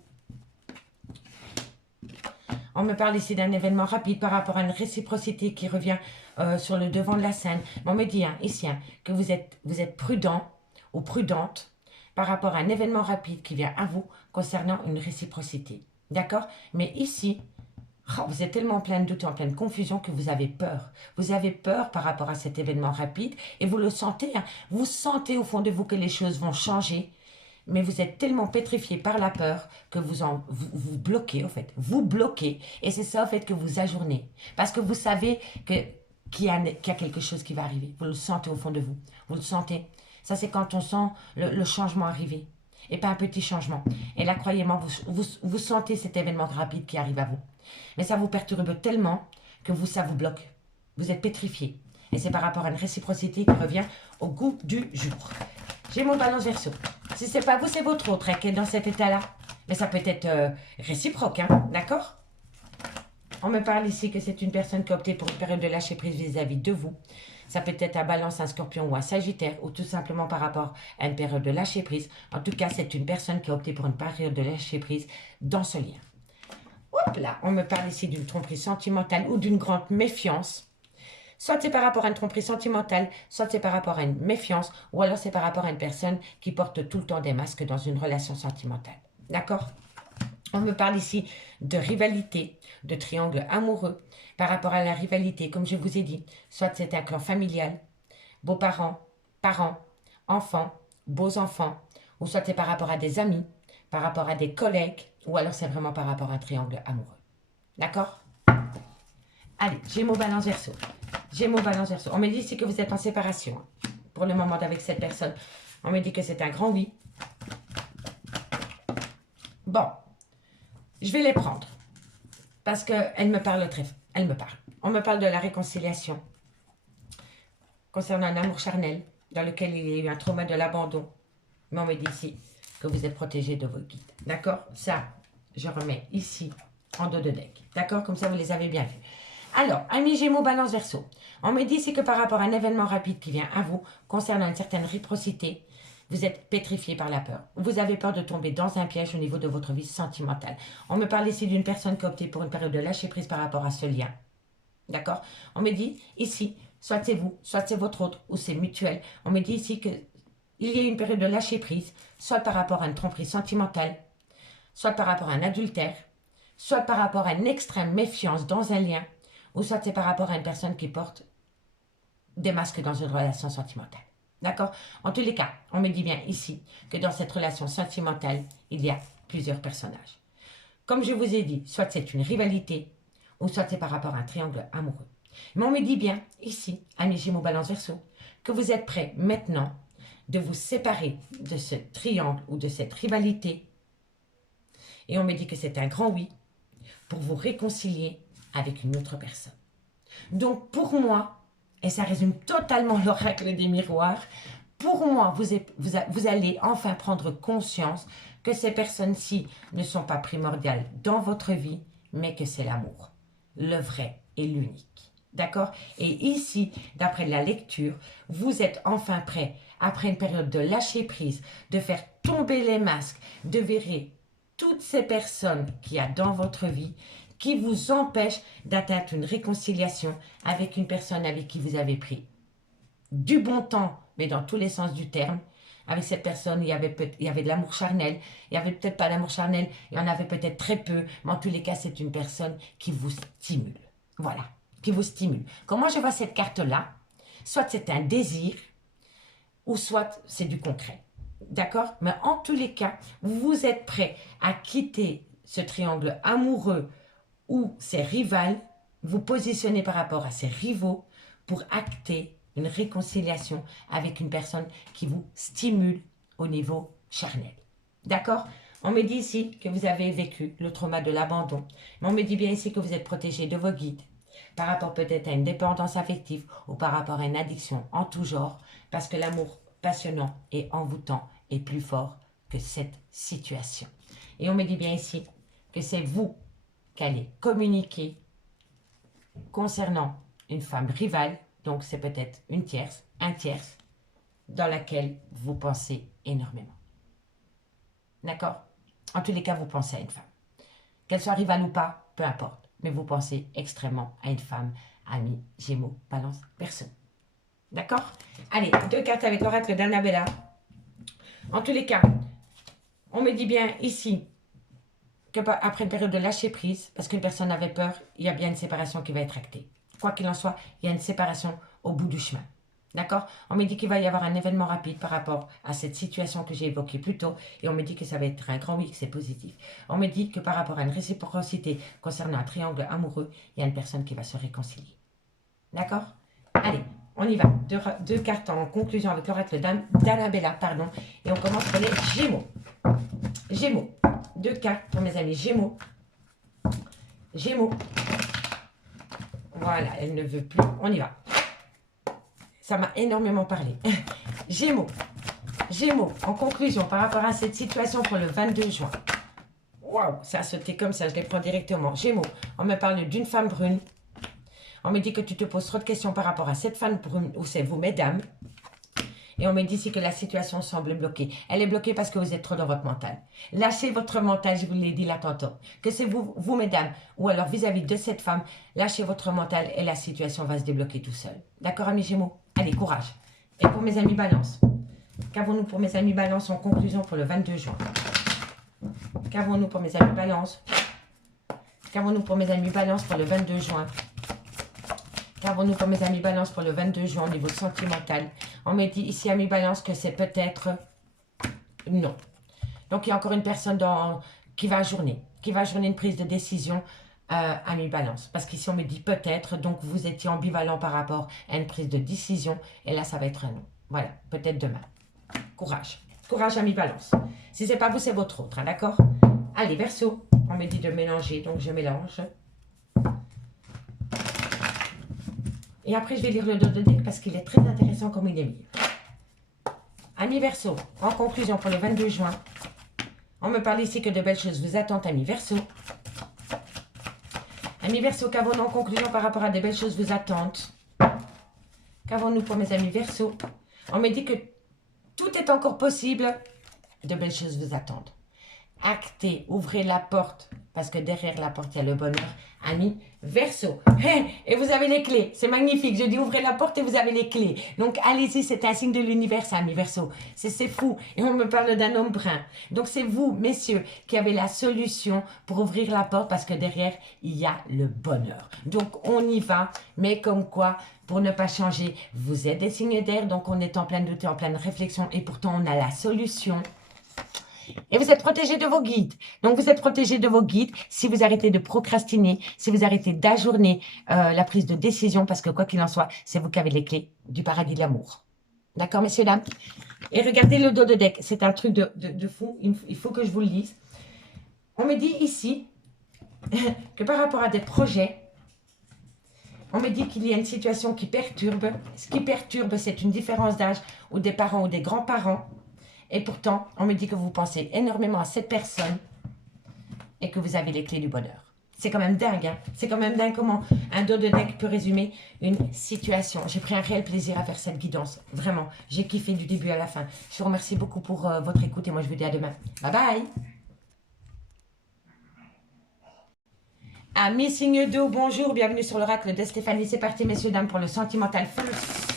On me parle ici d'un événement rapide par rapport à une réciprocité qui revient sur le devant de la scène. On me dit ici que vous êtes prudent ou prudente par rapport à un événement rapide qui vient à vous concernant une réciprocité. D'accord? Mais ici, vous êtes tellement en plein doute et en pleine confusion que vous avez peur. Vous avez peur par rapport à cet événement rapide et vous le sentez. Vous sentez au fond de vous que les choses vont changer. Mais vous êtes tellement pétrifié par la peur que vous bloquez, en fait. Vous bloquez. Et c'est ça, en fait, que vous ajournez. Parce que vous savez qu'il y a quelque chose qui va arriver. Vous le sentez au fond de vous. Vous le sentez. Ça, c'est quand on sent le changement arriver. Et pas un petit changement. Et là, croyez-moi, vous sentez cet événement rapide qui arrive à vous. Mais ça vous perturbe tellement que ça vous bloque. Vous êtes pétrifié. Et c'est par rapport à une réciprocité qui revient au goût du jour. Gémeaux, Balance, Verseau. Si ce n'est pas vous, c'est votre autre qui est dans cet état-là. Mais ça peut être réciproque, hein, d'accord? On me parle ici que c'est une personne qui a opté pour une période de lâcher prise vis-à-vis de vous. Ça peut être un Balance, un Scorpion ou un Sagittaire, ou tout simplement par rapport à une période de lâcher prise. En tout cas, c'est une personne qui a opté pour une période de lâcher prise dans ce lien. Hop là, on me parle ici d'une tromperie sentimentale ou d'une grande méfiance. Soit c'est par rapport à une tromperie sentimentale, soit c'est par rapport à une méfiance, ou alors c'est par rapport à une personne qui porte tout le temps des masques dans une relation sentimentale. D'accord? On me parle ici de rivalité, de triangle amoureux. Par rapport à la rivalité, comme je vous ai dit, soit c'est un clan familial, beaux-parents, parents, enfants, beaux-enfants, ou soit c'est par rapport à des amis, par rapport à des collègues, ou alors c'est vraiment par rapport à un triangle amoureux. D'accord? Allez, Gémeaux, Balance, Verseau. Gémeaux, Balance, Verseau. On me dit ici que vous êtes en séparation pour le moment avec cette personne. On me dit que c'est un grand oui. Bon, je vais les prendre parce qu'elle me parle elle me parle. On me parle de la réconciliation concernant un amour charnel dans lequel il y a eu un trauma de l'abandon. Mais on me dit ici que vous êtes protégé de vos guides. D'accord? Ça, je remets ici en dos de deck. D'accord? Comme ça, vous les avez bien vus. Alors, amis Gémeaux, Balance, Verseau, on me dit ici que par rapport à un événement rapide qui vient à vous, concernant une certaine réciprocité, vous êtes pétrifié par la peur. Vous avez peur de tomber dans un piège au niveau de votre vie sentimentale. On me parle ici d'une personne qui a opté pour une période de lâcher prise par rapport à ce lien. D'accord? On me dit ici, soit c'est vous, soit c'est votre autre, ou c'est mutuel. On me dit ici qu'il y a une période de lâcher prise, soit par rapport à une tromperie sentimentale, soit par rapport à un adultère, soit par rapport à une extrême méfiance dans un lien, ou soit c'est par rapport à une personne qui porte des masques dans une relation sentimentale. D'accord? En tous les cas, on me dit bien ici que dans cette relation sentimentale, il y a plusieurs personnages. Comme je vous ai dit, soit c'est une rivalité, ou soit c'est par rapport à un triangle amoureux. Mais on me dit bien ici, amis Gémeaux, Balance, Verseau, que vous êtes prêts maintenant de vous séparer de ce triangle ou de cette rivalité. Et on me dit que c'est un grand oui pour vous réconcilier avec une autre personne. Donc pour moi, et ça résume totalement l'oracle des miroirs, pour moi, vous allez enfin prendre conscience que ces personnes-ci ne sont pas primordiales dans votre vie, mais que c'est l'amour, le vrai et l'unique. D'accord? Et ici, d'après la lecture, vous êtes enfin prêt, après une période de lâcher prise, de faire tomber les masques, de virer toutes ces personnes qu'il y a dans votre vie qui vous empêchent d'atteindre une réconciliation avec une personne avec qui vous avez pris du bon temps, mais dans tous les sens du terme. Avec cette personne, il y avait de l'amour charnel, il n'y avait peut-être pas d'amour charnel, il y en avait peut-être très peu, mais en tous les cas, c'est une personne qui vous stimule. Voilà, qui vous stimule. Comment je vois cette carte-là? Soit c'est un désir, ou soit c'est du concret. D'accord? Mais en tous les cas, vous êtes prêt à quitter ce triangle amoureux ou ces rivales, vous positionnez par rapport à ces rivaux pour acter une réconciliation avec une personne qui vous stimule au niveau charnel. D'accord? On me dit ici que vous avez vécu le trauma de l'abandon. Mais on me dit bien ici que vous êtes protégé de vos guides. par rapport peut-être à une dépendance affective ou par rapport à une addiction en tout genre, parce que l'amour passionnant et envoûtant est plus fort que cette situation. Et on me dit bien ici que c'est vous qui allez communiquer concernant une femme rivale, donc c'est peut-être une tierce, un tierce, dans laquelle vous pensez énormément. D'accord? En tous les cas, vous pensez à une femme. Qu'elle soit rivale ou pas, peu importe. Mais vous pensez extrêmement à une femme, amie, Gémeaux, Balance, personne. D'accord? Allez, 2 cartes avec l'oracle d'Annabella. En tous les cas, on me dit bien ici que après une période de lâcher prise, parce qu'une personne avait peur, il y a bien une séparation qui va être actée. Quoi qu'il en soit, il y a une séparation au bout du chemin. D'accord? On me dit qu'il va y avoir un événement rapide par rapport à cette situation que j'ai évoquée plus tôt. Et on me dit que ça va être un grand oui, que c'est positif. On me dit que par rapport à une réciprocité concernant un triangle amoureux, il y a une personne qui va se réconcilier. D'accord? Allez, on y va. 2 cartes en conclusion avec l'oracle d'Annabella, pardon. Et on commence par les Gémeaux. Gémeaux. 2 cartes pour mes amis Gémeaux. Gémeaux. Voilà, elle ne veut plus. On y va. Ça m'a énormément parlé. Gémeaux. Gémeaux, en conclusion, par rapport à cette situation pour le 22 juin. Waouh, ça a sauté comme ça, je les prends directement. Gémeaux, on me parle d'une femme brune. On me dit que tu te poses trop de questions par rapport à cette femme brune, ou c'est vous, mesdames. Et on me dit ici que la situation semble bloquée. Elle est bloquée parce que vous êtes trop dans votre mental. Lâchez votre mental, je vous l'ai dit là tantôt. Que c'est vous, mesdames, ou alors vis-à-vis de cette femme, lâchez votre mental et la situation va se débloquer tout seul. D'accord, amis Gémeaux? Allez, courage. Et pour mes amis Balance, qu'avons-nous pour mes amis Balance en conclusion pour le 22 juin? Qu'avons-nous pour mes amis Balance? Qu'avons-nous pour mes amis Balance pour le 22 juin? Qu'avons-nous pour mes amis Balance pour le 22 juin au niveau sentimental? On me dit ici, amis Balance, que c'est peut-être non. Donc, il y a encore une personne qui va ajourner une prise de décision, amis Balance. Parce qu'ici, on me dit peut-être, donc vous étiez ambivalent par rapport à une prise de décision. Et là, ça va être un non. Voilà, peut-être demain. Courage. Courage, amis Balance. Si ce n'est pas vous, c'est votre autre, hein, d'accord? Allez, Verseau, on me dit de mélanger, donc je mélange. Et après, je vais lire le dos de deck parce qu'il est très intéressant comme il est mis. Amis Verseau, en conclusion pour le 22 juin, on me parle ici que de belles choses vous attendent, amis Verseau. Amis Verseau, qu'avons-nous en conclusion par rapport à de belles choses vous attendent? Qu'avons-nous pour mes amis Verseau? On me dit que tout est encore possible, de belles choses vous attendent. Actez, ouvrez la porte, parce que derrière la porte, il y a le bonheur. Amis Verseau. Et vous avez les clés. C'est magnifique. Je dis ouvrez la porte et vous avez les clés. Donc allez-y, c'est un signe de l'univers, amis Verseau. C'est fou. Et on me parle d'un homme brun. Donc c'est vous, messieurs, qui avez la solution pour ouvrir la porte, parce que derrière, il y a le bonheur. Donc on y va, mais comme quoi, pour ne pas changer, vous êtes des signes d'air, donc on est en pleine doute et en pleine réflexion, et pourtant on a la solution. Et vous êtes protégé de vos guides. Donc, vous êtes protégé de vos guides si vous arrêtez de procrastiner, si vous arrêtez d'ajourner la prise de décision, parce que quoi qu'il en soit, c'est vous qui avez les clés du paradis de l'amour. D'accord, messieurs, dames? Et regardez le dos de deck. C'est un truc de fou. Il faut que je vous le dise. On me dit ici que par rapport à des projets, on me dit qu'il y a une situation qui perturbe. Ce qui perturbe, c'est une différence d'âge ou des parents ou des grands-parents. Et pourtant, on me dit que vous pensez énormément à cette personne et que vous avez les clés du bonheur. C'est quand même dingue, hein? C'est quand même dingue comment un dos de deck peut résumer une situation. J'ai pris un réel plaisir à faire cette guidance. Vraiment, j'ai kiffé du début à la fin. Je vous remercie beaucoup pour votre écoute et moi je vous dis à demain. Bye bye! Amis signes d'eau, bonjour, bienvenue sur l'oracle de Stéphanie. C'est parti, messieurs, dames, pour le sentimental, full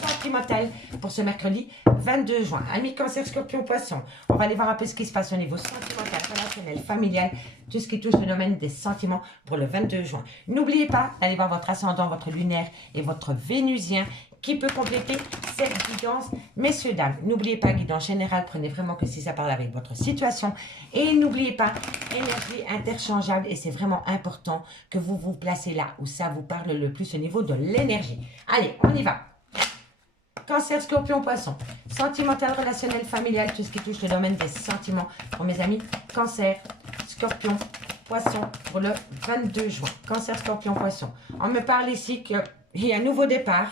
sentimental pour ce mercredi 22 juin. Amis Cancer, Scorpion, Poisson, on va aller voir un peu ce qui se passe au niveau sentimental, relationnel, familial, tout ce qui touche le domaine des sentiments pour le 22 juin. N'oubliez pas d'aller voir votre ascendant, votre lunaire et votre vénusien qui peut compléter cette guidance. Messieurs, dames, n'oubliez pas, guidance générale, prenez vraiment que si ça parle avec votre situation. Et n'oubliez pas, énergie interchangeable. Et c'est vraiment important que vous vous placez là où ça vous parle le plus au niveau de l'énergie. Allez, on y va. Cancer, Scorpion, Poisson. Sentimental, relationnel, familial, tout ce qui touche le domaine des sentiments. Pour mes amis, Cancer, Scorpion, Poisson pour le 22 juin. Cancer, Scorpion, Poisson. On me parle ici qu'il y a un nouveau départ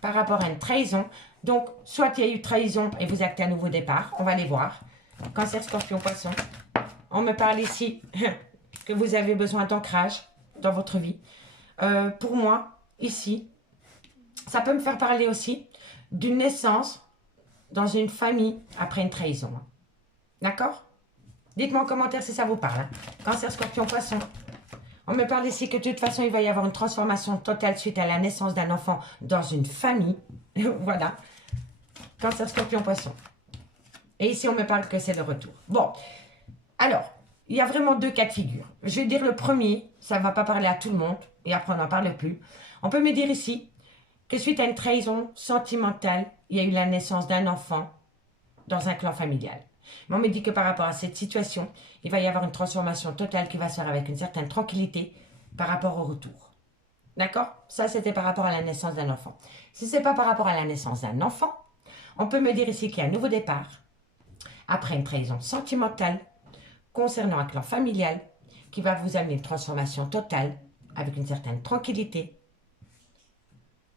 par rapport à une trahison. Donc, soit il y a eu trahison et vous actez un nouveau départ. On va les voir. Cancer, Scorpion, Poisson. On me parle ici que vous avez besoin d'ancrage dans votre vie. Pour moi, ici, ça peut me faire parler aussi d'une naissance dans une famille après une trahison. D'accord? Dites-moi en commentaire si ça vous parle. Hein. Cancer, Scorpion, Poisson. On me parle ici que de toute façon, il va y avoir une transformation totale suite à la naissance d'un enfant dans une famille. Voilà. Cancer, Scorpion, Poisson. Et ici, on me parle que c'est le retour. Bon, alors, il y a vraiment deux cas de figure. Je vais dire le premier, ça ne va pas parler à tout le monde, et après on n'en parle plus. On peut me dire ici que suite à une trahison sentimentale, il y a eu la naissance d'un enfant dans un clan familial. Mais on me dit que par rapport à cette situation, il va y avoir une transformation totale qui va se faire avec une certaine tranquillité par rapport au retour. D'accord? Ça, c'était par rapport à la naissance d'un enfant. Si ce n'est pas par rapport à la naissance d'un enfant, on peut me dire ici qu'il y a un nouveau départ après une trahison sentimentale concernant un clan familial qui va vous amener une transformation totale avec une certaine tranquillité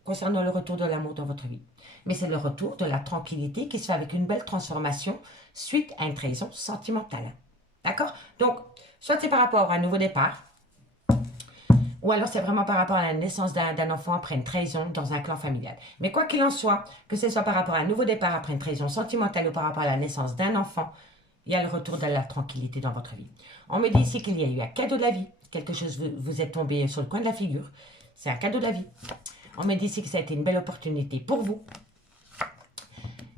concernant le retour de l'amour dans votre vie. Mais c'est le retour de la tranquillité qui se fait avec une belle transformation suite à une trahison sentimentale. D'accord? Donc, soit c'est par rapport à un nouveau départ, ou alors c'est vraiment par rapport à la naissance d'un enfant après une trahison dans un clan familial. Mais quoi qu'il en soit, que ce soit par rapport à un nouveau départ après une trahison sentimentale ou par rapport à la naissance d'un enfant, il y a le retour de la tranquillité dans votre vie. On me dit ici qu'il y a eu un cadeau de la vie, quelque chose vous êtes tombé sur le coin de la figure. C'est un cadeau de la vie. On me dit ici que ça a été une belle opportunité pour vous.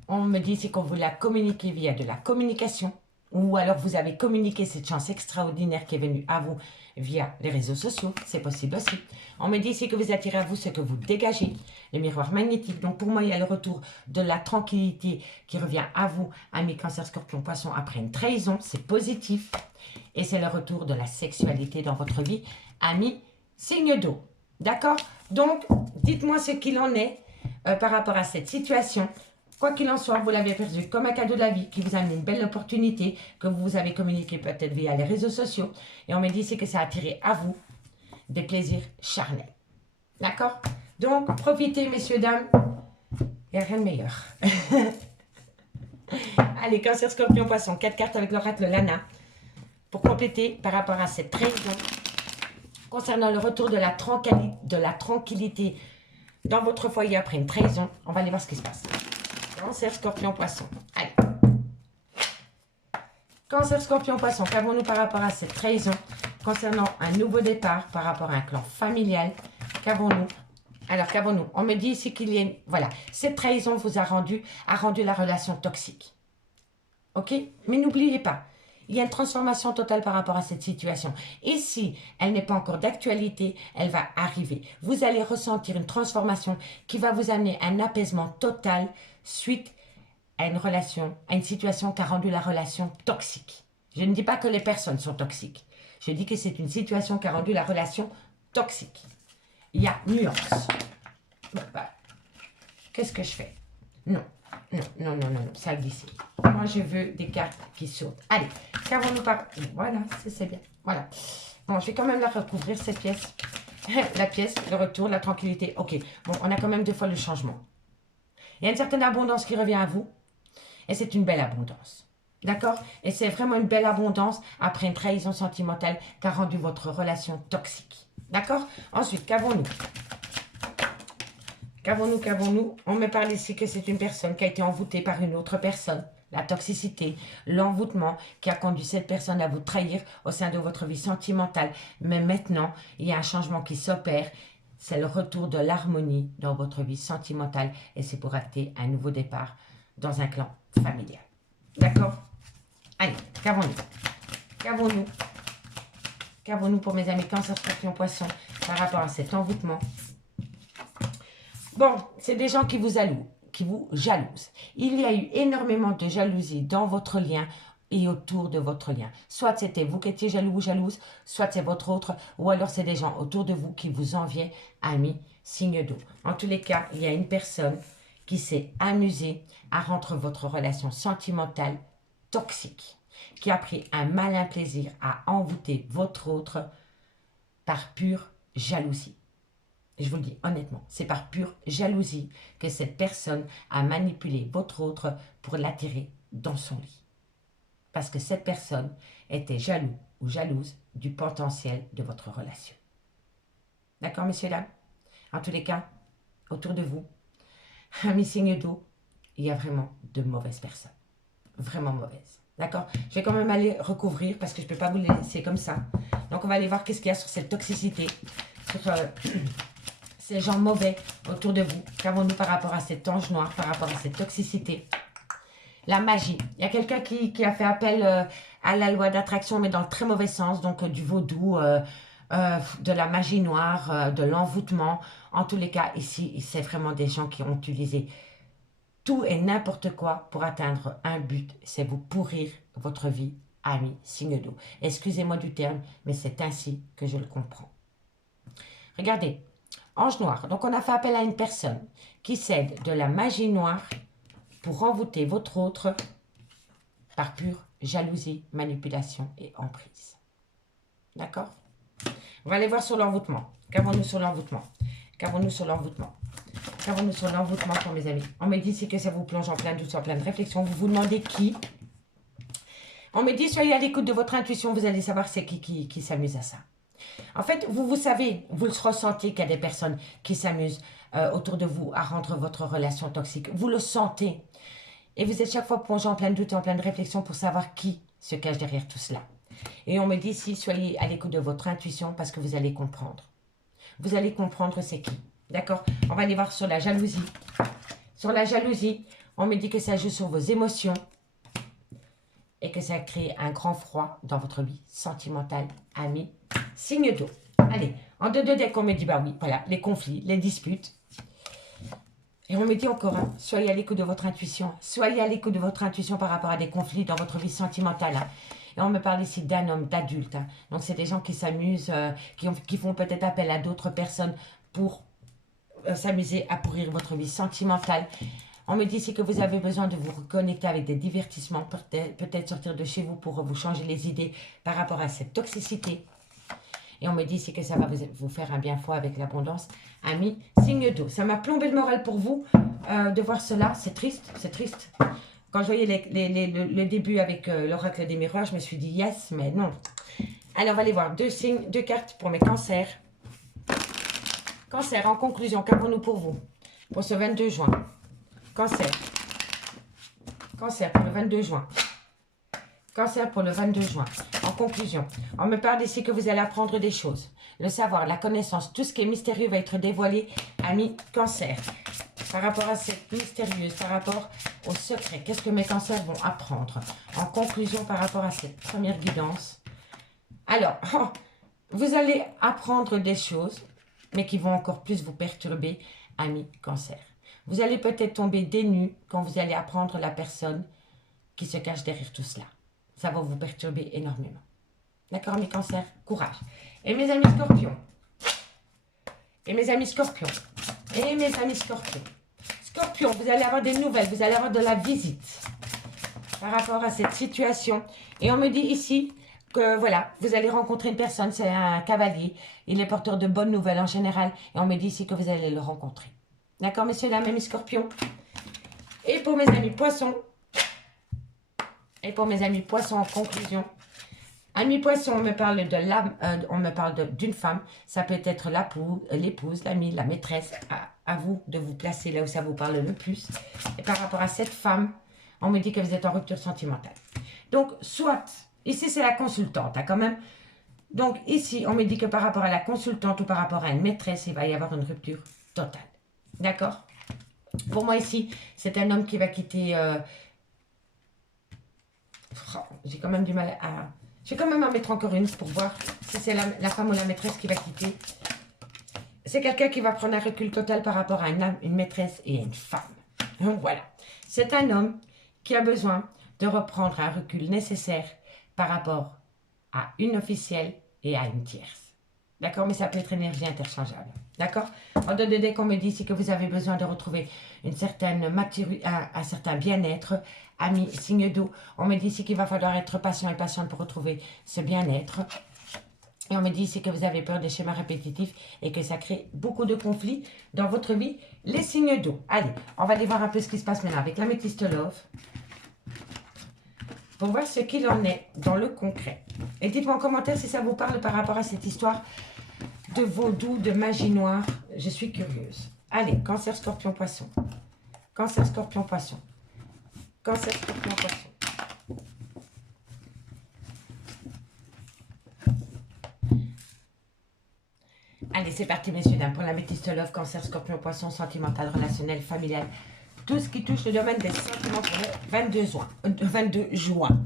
On me dit ici qu'on vous l'a communiqué via de la communication, ou alors vous avez communiqué cette chance extraordinaire qui est venue à vous via les réseaux sociaux, c'est possible aussi. On me dit ici que vous attirez à vous ce que vous dégagez, le miroir magnétique. Donc pour moi, il y a le retour de la tranquillité qui revient à vous, amis Cancer, Scorpion, Poisson, après une trahison, c'est positif. Et c'est le retour de la sexualité dans votre vie, amis signe d'eau. D'accord? Donc, dites-moi ce qu'il en est par rapport à cette situation. Quoi qu'il en soit, vous l'avez perçu comme un cadeau de la vie qui vous a amené une belle opportunité que vous avez communiqué peut-être via les réseaux sociaux. Et on me dit ici que ça a attiré à vous des plaisirs charnels. D'accord? Donc, profitez, messieurs, dames. Il n'y a rien de meilleur. Allez, Cancer, Scorpion, Poisson. 4 cartes avec l'oracle Lana. Pour compléter par rapport à cette trahison. Concernant le retour de la tranquillité dans votre foyer après une trahison. On va aller voir ce qui se passe. Cancer, Scorpion, Poisson. Allez. Cancer, Scorpion, Poisson. Qu'avons-nous par rapport à cette trahison concernant un nouveau départ par rapport à un clan familial? Qu'avons-nous? Alors, qu'avons-nous? On me dit ici qu'il y a... Voilà. Cette trahison vous a rendu la relation toxique. Ok? Mais n'oubliez pas, il y a une transformation totale par rapport à cette situation. Et si elle n'est pas encore d'actualité, elle va arriver. Vous allez ressentir une transformation qui va vous amener un apaisement total suite à une relation, à une situation qui a rendu la relation toxique. Je ne dis pas que les personnes sont toxiques. Je dis que c'est une situation qui a rendu la relation toxique. Il y a nuance. Qu'est-ce que je fais? Non. Non, ça a glissé. Moi, je veux des cartes qui sautent. Allez, qu'avons-nous par... Voilà, c'est bien. Voilà. Bon, je vais quand même la recouvrir, cette pièce. La pièce, le retour, la tranquillité. Ok, bon, on a quand même 2 fois le changement. Il y a une certaine abondance qui revient à vous. Et c'est une belle abondance. D'accord? Et c'est vraiment une belle abondance après une trahison sentimentale qui a rendu votre relation toxique. D'accord? Ensuite, qu'avons-nous? Qu'avons-nous? On me parle ici que c'est une personne qui a été envoûtée par une autre personne. La toxicité, l'envoûtement qui a conduit cette personne à vous trahir au sein de votre vie sentimentale. Mais maintenant, il y a un changement qui s'opère. C'est le retour de l'harmonie dans votre vie sentimentale. Et c'est pour acter un nouveau départ dans un clan familial. D'accord? Allez, qu'avons-nous pour mes amis Cancer, Scorpion, Poisson par rapport à cet envoûtement? Bon, c'est des gens qui vous jalousent. Il y a eu énormément de jalousie dans votre lien et autour de votre lien. Soit c'était vous qui étiez jaloux ou jalouse, soit c'est votre autre, ou alors c'est des gens autour de vous qui vous enviaient, amis, signe d'eau. En tous les cas, il y a une personne qui s'est amusée à rendre votre relation sentimentale toxique. qui a pris un malin plaisir à envoûter votre autre par pure jalousie. Et je vous le dis honnêtement, c'est par pure jalousie que cette personne a manipulé votre autre pour l'attirer dans son lit. Parce que cette personne était jaloux ou jalouse du potentiel de votre relation. D'accord, messieurs, dames? En tous les cas, autour de vous, à mes signes d'eau, il y a vraiment de mauvaises personnes. Vraiment mauvaises. D'accord? Je vais quand même aller recouvrir parce que je ne peux pas vous laisser comme ça. Donc, on va aller voir qu'est-ce qu'il y a sur cette toxicité, sur ces gens mauvais autour de vous. Qu'avons-nous par rapport à cet ange noir, par rapport à cette toxicité? La magie. Il y a quelqu'un qui a fait appel à la loi d'attraction, mais dans le très mauvais sens, donc du vaudou, de la magie noire, de l'envoûtement. En tous les cas, ici, c'est vraiment des gens qui ont utilisé tout et n'importe quoi pour atteindre un but, c'est vous pourrir votre vie, ami, signe d'eau. Excusez-moi du terme, mais c'est ainsi que je le comprends. Regardez, ange noir. Donc, on a fait appel à une personne qui cède de la magie noire pour envoûter votre autre par pure jalousie, manipulation et emprise. D'accord? On va aller voir sur l'envoûtement. Qu'avons-nous sur l'envoûtement? Qu'avons-nous sur l'envoûtement? Qu'avons-nous sur l'envoûtement pour mes amis? On me dit c'est que ça vous plonge en plein doute, en pleine réflexion. Vous vous demandez qui? On me dit soyez à l'écoute de votre intuition, vous allez savoir c'est qui s'amuse à ça. En fait, vous savez, vous le ressentez qu'il y a des personnes qui s'amusent autour de vous à rendre votre relation toxique. Vous le sentez. Et vous êtes chaque fois plongé en plein doute et en pleine réflexion pour savoir qui se cache derrière tout cela. Et on me dit si soyez à l'écoute de votre intuition parce que vous allez comprendre. Vous allez comprendre c'est qui. D'accord? On va aller voir sur la jalousie. Sur la jalousie, on me dit que ça joue sur vos émotions et que ça crée un grand froid dans votre vie sentimentale, amie, signe d'eau. Allez, en deux decks, on me dit, bah oui, voilà, les conflits, les disputes. Et on me dit encore, hein, soyez à l'écoute de votre intuition. Soyez à l'écoute de votre intuition par rapport à des conflits dans votre vie sentimentale. Hein. Et on me parle ici d'un homme, d'adulte. Hein. Donc, c'est des gens qui s'amusent, qui font peut-être appel à d'autres personnes pour s'amuser à pourrir votre vie sentimentale. On me dit ici que vous avez besoin de vous reconnecter avec des divertissements, peut-être sortir de chez vous pour vous changer les idées par rapport à cette toxicité. Et on me dit ici que ça va vous faire un bien fou avec l'abondance. Amis, signe d'eau. Ça m'a plombé le moral pour vous de voir cela. C'est triste, c'est triste. Quand je voyais le début avec l'oracle des miroirs, je me suis dit yes, mais non. Alors, on va aller voir deux signes, deux cartes pour mes cancers. Cancer, en conclusion, qu'avons-nous pour vous pour ce 22 juin? Cancer. Cancer pour le 22 juin. Cancer pour le 22 juin. En conclusion, on me parle ici que vous allez apprendre des choses. Le savoir, la connaissance, tout ce qui est mystérieux va être dévoilé. Amis, cancer. Par rapport à cette mystérieuse, par rapport au secret, qu'est-ce que mes cancers vont apprendre? En conclusion, par rapport à cette première guidance. Alors, vous allez apprendre des choses, mais qui vont encore plus vous perturber, amis, cancer. Vous allez peut-être tomber des nues quand vous allez apprendre la personne qui se cache derrière tout cela. Ça va vous perturber énormément. D'accord, mes cancers? Courage. Et mes amis scorpions. Et mes amis scorpions. Et mes amis scorpions. Scorpions, vous allez avoir des nouvelles. Vous allez avoir de la visite par rapport à cette situation. Et on me dit ici que voilà, vous allez rencontrer une personne. C'est un cavalier. Il est porteur de bonnes nouvelles en général. Et on me dit ici que vous allez le rencontrer. D'accord, messieurs, dames, mes scorpions. Et pour mes amis poissons. Et pour mes amis poissons, en conclusion, amis poissons, on me parle d'une femme. Ça peut être l'épouse, l'amie, la maîtresse. À vous de vous placer là où ça vous parle le plus. Et par rapport à cette femme, on me dit que vous êtes en rupture sentimentale. Donc, soit, ici c'est la consultante, hein, quand même. Donc, ici, on me dit que par rapport à la consultante ou par rapport à une maîtresse, il va y avoir une rupture totale. D'accord? Pour moi, ici, c'est un homme qui va quitter... j'ai quand même du mal à... Je vais quand même en mettre encore une pour voir si c'est la femme ou la maîtresse qui va quitter. C'est quelqu'un qui va prendre un recul total par rapport à une maîtresse et à une femme. Donc voilà. C'est un homme qui a besoin de reprendre un recul nécessaire par rapport à une officielle et à une tierce. D'accord? Mais ça peut être énergie interchangeable. D'accord? En deux de deck, on me dit ici que vous avez besoin de retrouver une certaine maturité, un certain bien-être. Ami, signe d'eau. On me dit ici qu'il va falloir être patient et patiente pour retrouver ce bien-être. Et on me dit ici que vous avez peur des schémas répétitifs et que ça crée beaucoup de conflits dans votre vie. Les signes d'eau. Allez, on va aller voir un peu ce qui se passe maintenant avec l'améthyste love. Pour voir ce qu'il en est dans le concret. Et dites-moi en commentaire si ça vous parle par rapport à cette histoire de vaudou, de magie noire. Je suis curieuse. Allez, cancer, scorpion, poisson. Cancer, scorpion, poisson. Cancer, scorpion, poisson. Allez, c'est parti, messieurs, dames, pour la métiste love, cancer, scorpion, poisson, sentimental, relationnel, familial. Tout ce qui touche le domaine des sentiments pour le 22 juin.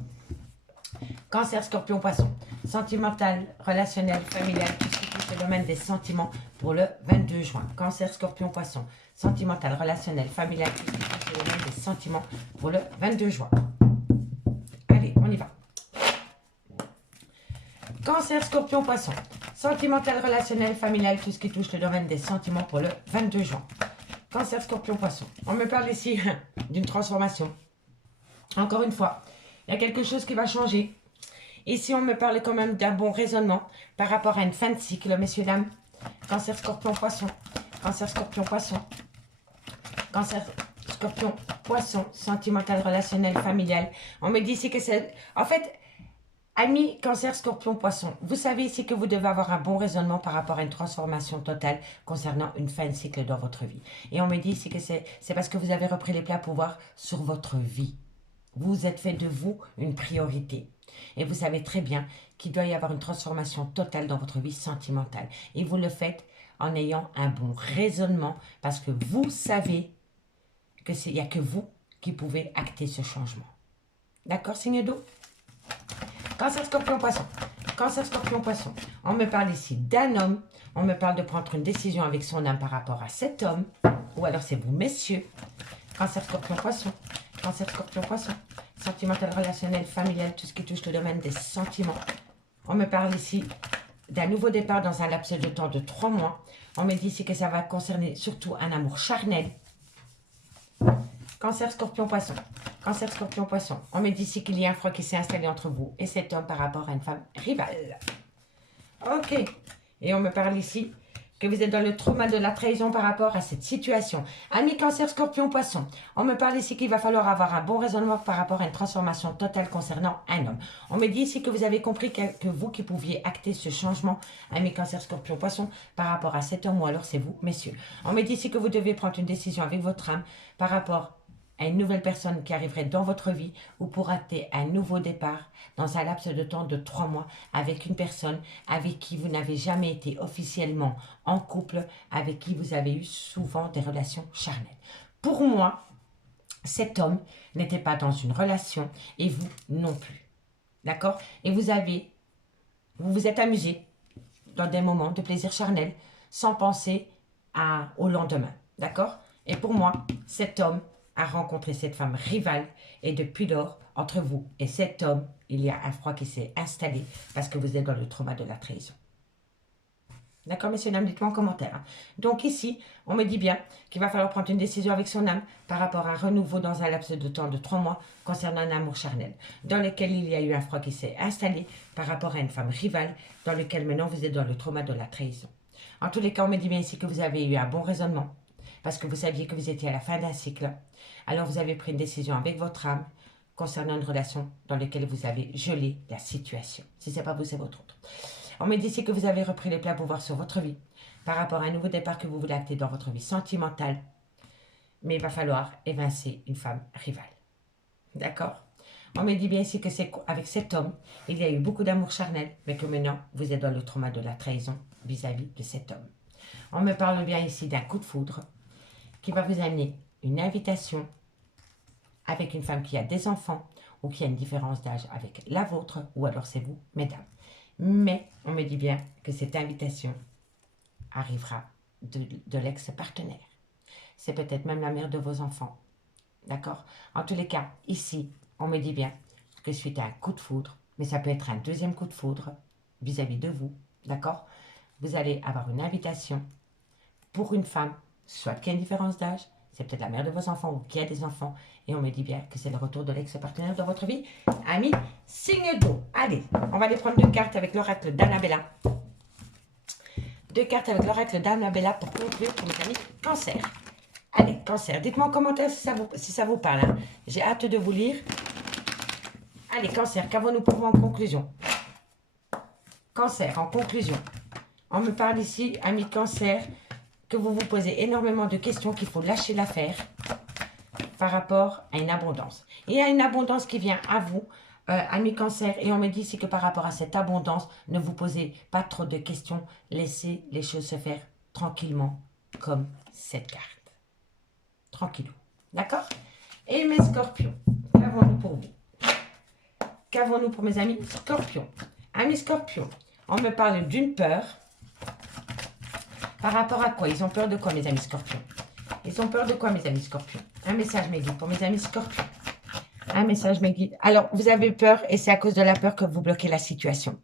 Cancer, scorpion, poisson. Sentimental, relationnel, familial. Tout ce qui touche le domaine des sentiments pour le 22 juin. Cancer, scorpion, poisson. Sentimental, relationnel, familial. Tout ce qui touche le domaine des sentiments pour le 22 juin. Allez, on y va. Cancer, scorpion, poisson. Sentimental, relationnel, familial. Tout ce qui touche le domaine des sentiments pour le 22 juin. Cancer, scorpion, poisson. On me parle ici d'une transformation. Encore une fois, il y a quelque chose qui va changer. Ici, on me parle quand même d'un bon raisonnement par rapport à une fin de cycle, messieurs, dames. Cancer, scorpion, poisson. Cancer, scorpion, poisson. Cancer, scorpion, poisson. Sentimental, relationnel, familial. On me dit ici que c'est... En fait, amis, cancer, scorpion, poisson. Vous savez ici que vous devez avoir un bon raisonnement par rapport à une transformation totale concernant une fin de cycle dans votre vie. Et on me dit ici que c'est parce que vous avez repris les pleins pouvoirs sur votre vie. Vous êtes fait de vous une priorité. Et vous savez très bien qu'il doit y avoir une transformation totale dans votre vie sentimentale. Et vous le faites en ayant un bon raisonnement parce que vous savez qu'il n'y a que vous qui pouvez acter ce changement. D'accord, signe d'eau? Cancer, scorpion, poisson. Cancer, scorpion, poisson. On me parle ici d'un homme. On me parle de prendre une décision avec son âme par rapport à cet homme. Ou alors c'est vous, messieurs. Cancer, scorpion, poisson. Cancer, scorpion, poisson. Sentimental, relationnel, familial, tout ce qui touche le domaine des sentiments. On me parle ici d'un nouveau départ dans un laps de temps de 3 mois. On me dit ici que ça va concerner surtout un amour charnel. Cancer, scorpion, poisson. Cancer, scorpion, poisson. On me dit ici qu'il y a un froid qui s'est installé entre vous et cet homme par rapport à une femme rivale. Ok. Et on me parle ici que vous êtes dans le trauma de la trahison par rapport à cette situation. Amis cancer, scorpion, poisson. On me parle ici qu'il va falloir avoir un bon raisonnement par rapport à une transformation totale concernant un homme. On me dit ici que vous avez compris que vous qui pouviez acter ce changement, amis cancer, scorpion, poisson, par rapport à cet homme ou alors c'est vous, messieurs. On me dit ici que vous devez prendre une décision avec votre âme par rapport à une nouvelle personne qui arriverait dans votre vie ou pour acter un nouveau départ dans un laps de temps de 3 mois avec une personne avec qui vous n'avez jamais été officiellement en couple, avec qui vous avez eu souvent des relations charnelles. Pour moi, cet homme n'était pas dans une relation et vous non plus. D'accord? Et vous vous êtes amusé dans des moments de plaisir charnel sans penser au lendemain. D'accord? Et pour moi, cet homme a rencontré cette femme rivale et depuis lors, entre vous et cet homme, il y a un froid qui s'est installé parce que vous êtes dans le trauma de la trahison. D'accord, messieurs, dames, dites-moi en commentaire. Hein. Donc ici, on me dit bien qu'il va falloir prendre une décision avec son âme par rapport à un renouveau dans un laps de temps de 3 mois concernant un amour charnel, dans lequel il y a eu un froid qui s'est installé par rapport à une femme rivale, dans lequel maintenant vous êtes dans le trauma de la trahison. En tous les cas, on me dit bien ici que vous avez eu un bon raisonnement, parce que vous saviez que vous étiez à la fin d'un cycle. Alors vous avez pris une décision avec votre âme concernant une relation dans laquelle vous avez gelé la situation. Si ce n'est pas vous, c'est votre autre. On me dit ici que vous avez repris les pleins pouvoirs sur votre vie par rapport à un nouveau départ que vous voulez acter dans votre vie sentimentale. Mais il va falloir évincer une femme rivale. D'accord? On me dit bien ici que c'est avec cet homme, il y a eu beaucoup d'amour charnel, mais que maintenant, vous êtes dans le trauma de la trahison vis-à-vis de cet homme. On me parle bien ici d'un coup de foudre qui va vous amener une invitation avec une femme qui a des enfants ou qui a une différence d'âge avec la vôtre, ou alors c'est vous, mesdames. Mais on me dit bien que cette invitation arrivera de l'ex-partenaire. C'est peut-être même la mère de vos enfants. D'accord? En tous les cas, ici, on me dit bien que suite à un coup de foudre, mais ça peut être un deuxième coup de foudre vis-à-vis de vous, d'accord? Vous allez avoir une invitation pour une femme, soit qu'il y a une différence d'âge, c'est peut-être la mère de vos enfants ou qui a des enfants, et on me dit bien que c'est le retour de l'ex-partenaire dans votre vie. Amis, signe d'eau. Allez, on va aller prendre 2 cartes avec l'oracle d'Annabella. 2 cartes avec l'oracle d'Annabella pour conclure pour mes amis Cancer. Allez, Cancer, dites-moi en commentaire si ça vous parle. Hein. J'ai hâte de vous lire. Allez, Cancer, qu'avons-nous pour vous en conclusion? Cancer, en conclusion. On me parle ici, amis Cancer, que vous vous posez énormément de questions, qu'il faut lâcher l'affaire par rapport à une abondance. Il y a une abondance qui vient à vous, amis Cancer, et on me dit ici que par rapport à cette abondance, ne vous posez pas trop de questions, laissez les choses se faire tranquillement, comme cette carte. Tranquillou, d'accord? Et mes scorpions, qu'avons-nous pour vous? Qu'avons-nous pour mes amis Scorpions? Amis Scorpions, on me parle d'une peur. Par rapport à quoi? Ils ont peur de quoi, mes amis Scorpions? Ils ont peur de quoi, mes amis Scorpions? Un message mes guides pour mes amis Scorpions. Un message mes guides. Alors, vous avez peur et c'est à cause de la peur que vous bloquez la situation.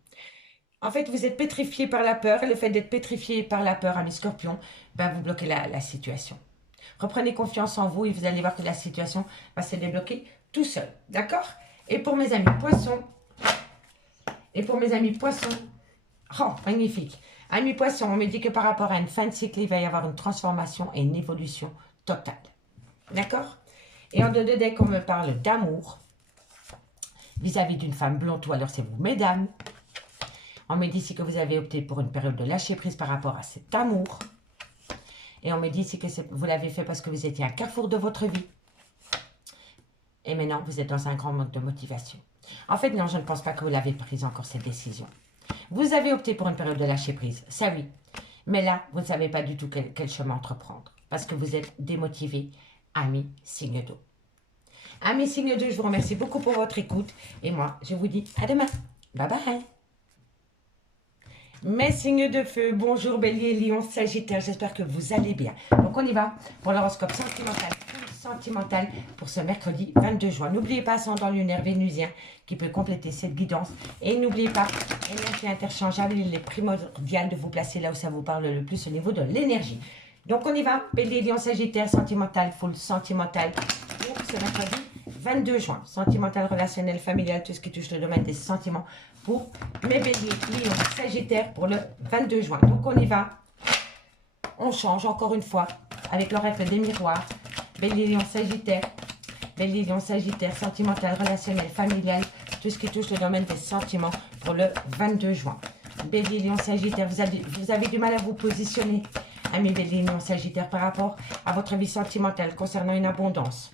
En fait, vous êtes pétrifié par la peur. Et le fait d'être pétrifié par la peur, amis Scorpions, ben, vous bloquez la situation. Reprenez confiance en vous et vous allez voir que la situation va se débloquer tout seul. D'accord? Et pour mes amis Poissons, oh, magnifique. Amis Poissons, on me dit que par rapport à une fin de cycle, il va y avoir une transformation et une évolution totale. D'accord? Et en deux de deck, on me parle d'amour vis-à-vis d'une femme blonde, ou alors c'est vous, mesdames. On me dit ici que vous avez opté pour une période de lâcher prise par rapport à cet amour. Et on me dit ici que vous l'avez fait parce que vous étiez à un carrefour de votre vie. Et maintenant, vous êtes dans un grand manque de motivation. En fait, non, je ne pense pas que vous l'avez prise encore, cette décision. Vous avez opté pour une période de lâcher prise, ça oui. Mais là, vous ne savez pas du tout quel chemin entreprendre. Parce que vous êtes démotivé, amis signe d'eau. Amis signe d'eau, je vous remercie beaucoup pour votre écoute. Et moi, je vous dis à demain. Bye bye. Mes signes de feu, bonjour Bélier, Lion, Sagittaire, j'espère que vous allez bien. Donc on y va pour l'horoscope sentimental pour ce mercredi 22 juin. N'oubliez pas ascendant lunaire vénusien qui peut compléter cette guidance. Et n'oubliez pas, énergie interchangeable, il est primordial de vous placer là où ça vous parle le plus au niveau de l'énergie. Donc on y va, Bélier, Lion, Sagittaire, sentimental, full sentimental pour ce mercredi 22 juin. Sentimental, relationnel, familial, tout ce qui touche le domaine des sentiments pour mes Béliers, Lion, Sagittaire pour le 22 juin. Donc on y va, on change encore une fois avec l'oracle des miroirs. Bélier, Lion, Sagittaire, sentimental, relationnel, familial, tout ce qui touche le domaine des sentiments pour le 22 juin. Bélier, Lion, Sagittaire, vous avez du mal à vous positionner, amis Bélier, Lion, Sagittaire, par rapport à votre vie sentimentale concernant une abondance.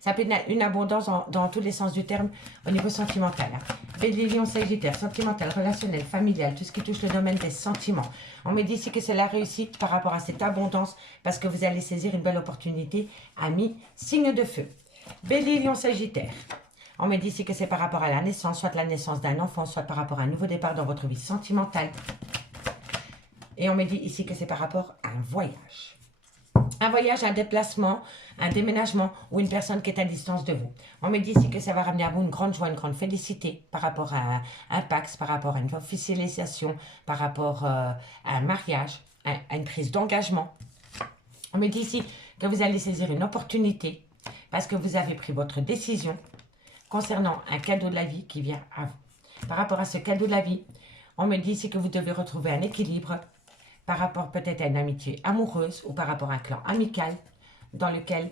Ça peut être une abondance dans tous les sens du terme au niveau sentimental. Hein. Bélier, Lion, Sagittaire, sentimental, relationnel, familial, tout ce qui touche le domaine des sentiments. On me dit ici que c'est la réussite par rapport à cette abondance parce que vous allez saisir une belle opportunité, amis, signe de feu. Bélier, Lion, Sagittaire. On me dit ici que c'est par rapport à la naissance, soit la naissance d'un enfant, soit par rapport à un nouveau départ dans votre vie sentimentale. Et on me dit ici que c'est par rapport à un voyage. Un voyage, un déplacement, un déménagement ou une personne qui est à distance de vous. On me dit ici que ça va ramener à vous une grande joie, une grande félicité par rapport à un Pax, par rapport à une officialisation, par rapport à un mariage, à une prise d'engagement. On me dit ici que vous allez saisir une opportunité parce que vous avez pris votre décision concernant un cadeau de la vie qui vient à vous. Par rapport à ce cadeau de la vie, on me dit ici que vous devez retrouver un équilibre par rapport peut-être à une amitié amoureuse ou par rapport à un clan amical dans lequel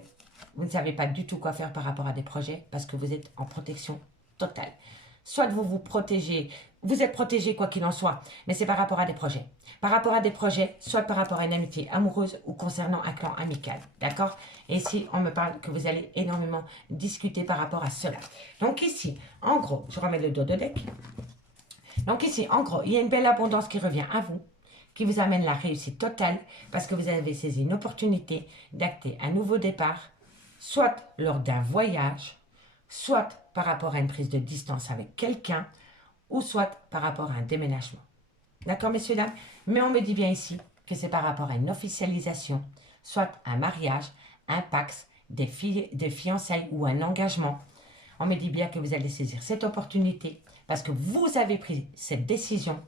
vous ne savez pas du tout quoi faire par rapport à des projets parce que vous êtes en protection totale. Soit vous vous protégez, vous êtes protégé quoi qu'il en soit, mais c'est par rapport à des projets. Par rapport à des projets, soit par rapport à une amitié amoureuse ou concernant un clan amical, d'accord? Et ici, on me parle que vous allez énormément discuter par rapport à cela. Donc ici, en gros, je remets le dos de deck. Donc ici, en gros, il y a une belle abondance qui revient à vous, qui vous amène la réussite totale parce que vous avez saisi une opportunité d'acter un nouveau départ, soit lors d'un voyage, soit par rapport à une prise de distance avec quelqu'un, ou soit par rapport à un déménagement. D'accord, messieurs, dames? Mais on me dit bien ici que c'est par rapport à une officialisation, soit un mariage, un pax, des fiançailles ou un engagement. On me dit bien que vous allez saisir cette opportunité parce que vous avez pris cette décision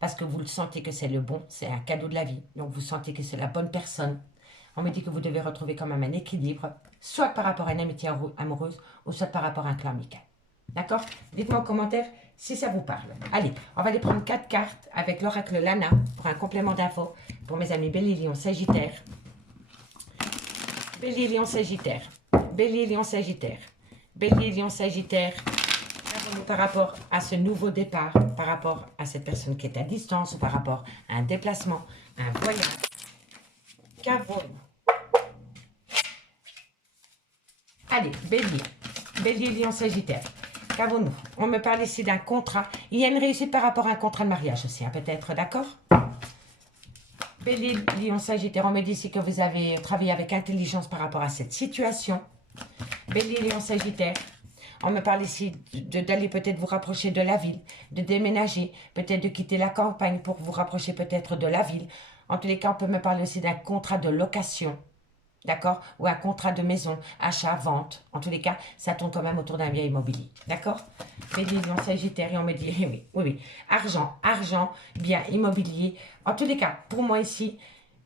parce que vous le sentez que c'est le bon, c'est un cadeau de la vie. Donc, vous sentez que c'est la bonne personne. On me dit que vous devez retrouver quand même un équilibre, soit par rapport à une amitié amoureuse, ou soit par rapport à un clan amical. D'accord? Dites-moi en commentaire si ça vous parle. Allez, on va aller prendre 4 cartes avec l'oracle Lana pour un complément d'infos pour mes amis Bélier, Lion, Sagittaire. Bélier, Lion, Sagittaire. Bélier, Lion, Sagittaire. Bélier, Lion, Sagittaire. Par rapport à ce nouveau départ, par rapport à cette personne qui est à distance, ou par rapport à un déplacement, un voyage. Qu'avons-nous? Allez, Bélier. Bélier, Lion, Sagittaire. Qu'avons-nous? On me parle ici d'un contrat. Il y a une réussite par rapport à un contrat de mariage aussi, hein, peut-être, d'accord? Bélier, Lion, Sagittaire. On me dit ici que vous avez travaillé avec intelligence par rapport à cette situation. Bélier, Lion, Sagittaire. On me parle ici d'aller peut-être vous rapprocher de la ville, de déménager, peut-être de quitter la campagne pour vous rapprocher peut-être de la ville. En tous les cas, on peut me parler aussi d'un contrat de location, d'accord? Ou un contrat de maison, achat, vente. En tous les cas, ça tourne quand même autour d'un bien immobilier, d'accord? Bélier, Lion, Sagittaire, et on me dit, oui. Argent, bien immobilier. En tous les cas, pour moi ici,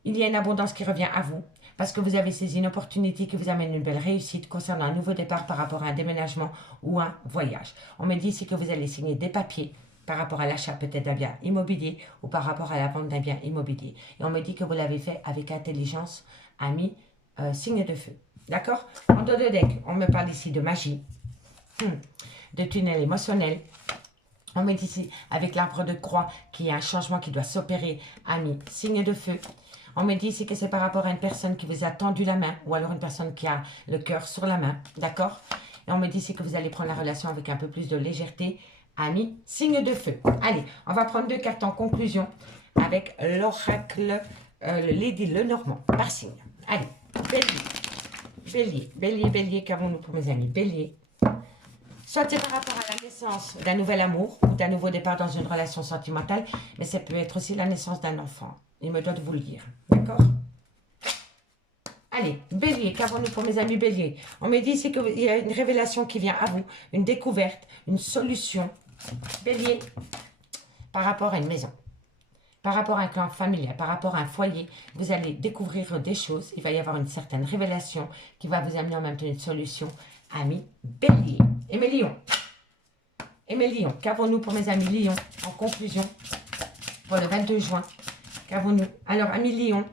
il y a une abondance qui revient à vous. Parce que vous avez saisi une opportunité qui vous amène une belle réussite concernant un nouveau départ par rapport à un déménagement ou un voyage. On me dit ici que vous allez signer des papiers par rapport à l'achat peut-être d'un bien immobilier ou par rapport à la vente d'un bien immobilier. Et on me dit que vous l'avez fait avec intelligence, ami, signe de feu. D'accord? En dos de deck, on me parle ici de magie, de tunnel émotionnel. On me dit ici avec l'arbre de croix qu'il y a un changement qui doit s'opérer, ami, signe de feu. On me dit ici que c'est par rapport à une personne qui vous a tendu la main ou alors une personne qui a le cœur sur la main, d'accord? Et on me dit ici que vous allez prendre la relation avec un peu plus de légèreté, ami, signe de feu. Allez, on va prendre 2 cartes en conclusion avec l'oracle, le Lady Lenormand, par signe. Allez, Bélier, qu'avons-nous pour mes amis? Bélier. Soit c'est par rapport à la naissance d'un nouvel amour ou d'un nouveau départ dans une relation sentimentale, mais ça peut être aussi la naissance d'un enfant. Il me doit de vous le dire. D'accord? Allez, Bélier, qu'avons-nous pour mes amis Bélier? On me dit ici qu'il y a une révélation qui vient à vous, une découverte, une solution. Bélier, par rapport à une maison, par rapport à un clan familial, par rapport à un foyer, vous allez découvrir des choses. Il va y avoir une certaine révélation qui va vous amener en même temps une solution. Amis Bélier. Et mes lions. Et mes lions, qu'avons-nous pour mes amis Lions en conclusion pour le 22 juin? Qu'avons-nous? Alors, amis Lion,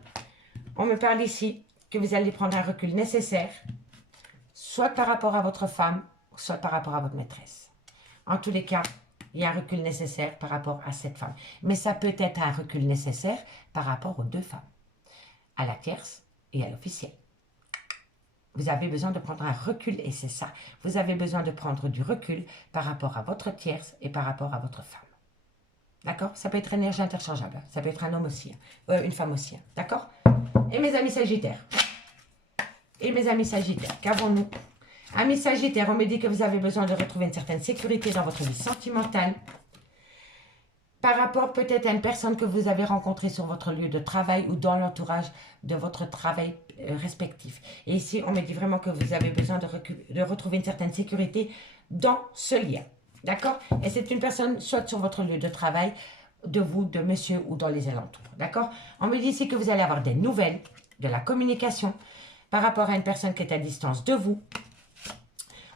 on me parle ici que vous allez prendre un recul nécessaire, soit par rapport à votre femme, soit par rapport à votre maîtresse. En tous les cas, il y a un recul nécessaire par rapport à cette femme. Mais ça peut être un recul nécessaire par rapport aux 2 femmes, à la tierce et à l'officielle. Vous avez besoin de prendre un recul et c'est ça. Vous avez besoin de prendre du recul par rapport à votre tierce et par rapport à votre femme. D'accord? Ça peut être énergie interchangeable. Ça peut être un homme aussi. Une femme aussi. D'accord? Et mes amis Sagittaires. Et mes amis Sagittaires. Qu'avons-nous? Amis Sagittaires, on me dit que vous avez besoin de retrouver une certaine sécurité dans votre vie sentimentale. Par rapport peut-être à une personne que vous avez rencontrée sur votre lieu de travail ou dans l'entourage de votre travail respectif. Et ici, on me dit vraiment que vous avez besoin de retrouver une certaine sécurité dans ce lien. D'accord? Et c'est une personne, soit sur votre lieu de travail, de vous, de monsieur ou dans les alentours. D'accord? On me dit ici que vous allez avoir des nouvelles, de la communication, par rapport à une personne qui est à distance de vous.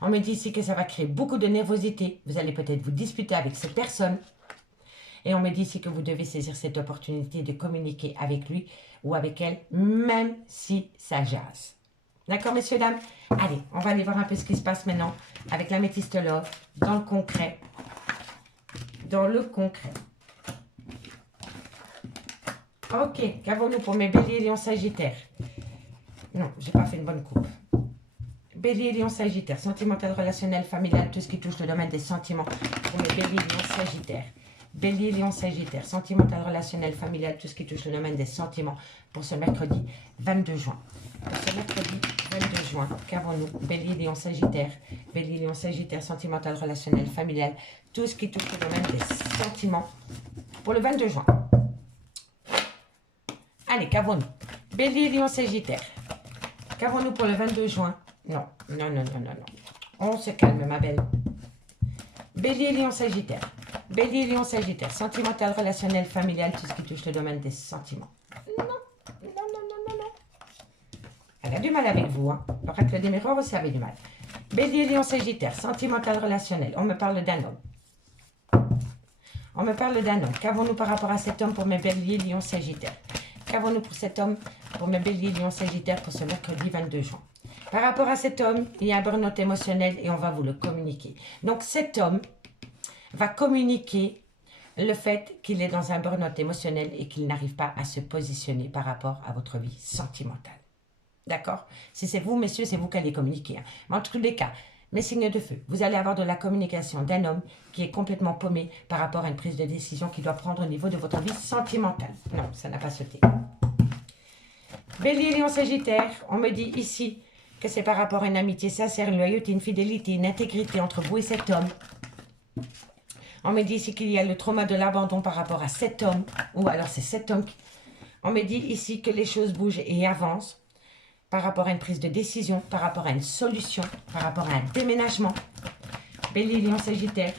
On me dit ici que ça va créer beaucoup de nervosité. Vous allez peut-être vous disputer avec cette personne. Et on me dit ici que vous devez saisir cette opportunité de communiquer avec lui ou avec elle, même si ça jase. D'accord, messieurs, dames? Allez, on va aller voir un peu ce qui se passe maintenant avec l'améthyste love, dans le concret. Dans le concret. Ok, qu'avons-nous pour mes béliers, lions, sagittaires? Non, j'ai pas fait une bonne coupe. Bélier, lion, sagittaire, sentimental, relationnel, familial, tout ce qui touche le domaine des sentiments pour mes béliers, lion, sagittaire. Bélier, lion, sagittaire, sentimental, relationnel, familial, tout ce qui touche le domaine des sentiments pour ce mercredi 22 juin. Pour ce mercredi 22 juin, qu'avons-nous? Bélier, lion, sagittaire, bélier, lion, sagittaire, sentimental, relationnel, familial, tout ce qui touche le domaine des sentiments pour le 22 juin. Allez, qu'avons-nous? Bélier, lion, sagittaire. Qu'avons-nous pour le 22 juin? Non. On se calme, ma belle. Bélier, lion, sagittaire. Bélier, Lion, Sagittaire. Sentimental, relationnel, familial, tout ce qui touche le domaine des sentiments. Non, non, non, non, non, non. Elle a du mal avec vous, hein. L'oracle des miroirs aussi avait du mal. Bélier, Lion, Sagittaire. Sentimental, relationnel. On me parle d'un homme. On me parle d'un homme. Qu'avons-nous par rapport à cet homme pour mes béliers, Lion, Sagittaire? Qu'avons-nous pour cet homme, pour mes béliers, Lion, Sagittaire, pour ce mercredi 22 juin? Par rapport à cet homme, il y a un burn-out émotionnel et on va vous le communiquer. Donc cet homme va communiquer le fait qu'il est dans un burn-out émotionnel et qu'il n'arrive pas à se positionner par rapport à votre vie sentimentale. D'accord? Si c'est vous, messieurs, c'est vous qui allez communiquer. Hein. Mais en tous les cas, mes signes de feu, vous allez avoir de la communication d'un homme qui est complètement paumé par rapport à une prise de décision qu'il doit prendre au niveau de votre vie sentimentale. Non, ça n'a pas sauté. Bélier, Lion, Sagittaire, on me dit ici que c'est par rapport à une amitié sincère, une loyauté, une fidélité, une intégrité entre vous et cet homme. On me dit ici qu'il y a le trauma de l'abandon par rapport à cet homme, ou alors c'est cet homme. On me dit ici que les choses bougent et avancent par rapport à une prise de décision, par rapport à une solution, par rapport à un déménagement. Bélier, Lion, Sagittaire.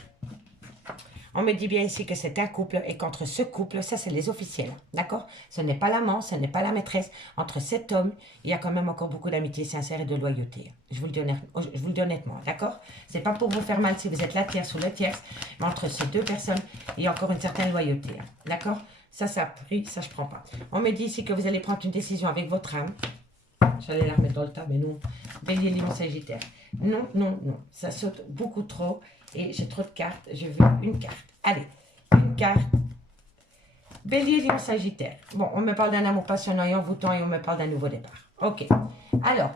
On me dit bien ici que c'est un couple et qu'entre ce couple, ça c'est les officiels, d'accord? Ce n'est pas l'amant, ce n'est pas la maîtresse. Entre cet homme, il y a quand même encore beaucoup d'amitié sincère et de loyauté. Je vous le dis honnêtement, d'accord? C'est pas pour vous faire mal si vous êtes la tierce ou le tierce, mais entre ces deux personnes, il y a encore une certaine loyauté, d'accord? Ça a pris, ça je prends pas. On me dit ici que vous allez prendre une décision avec votre âme. J'allais la remettre dans le tas, mais non. Bélier, Lion, Sagittaire. Non, non, non. Ça saute beaucoup trop. Et j'ai trop de cartes. Je veux une carte. Allez, une carte. Bélier, Lion, Sagittaire. Bon, on me parle d'un amour passionnant et envoûtant et on me parle d'un nouveau départ. Ok. Alors,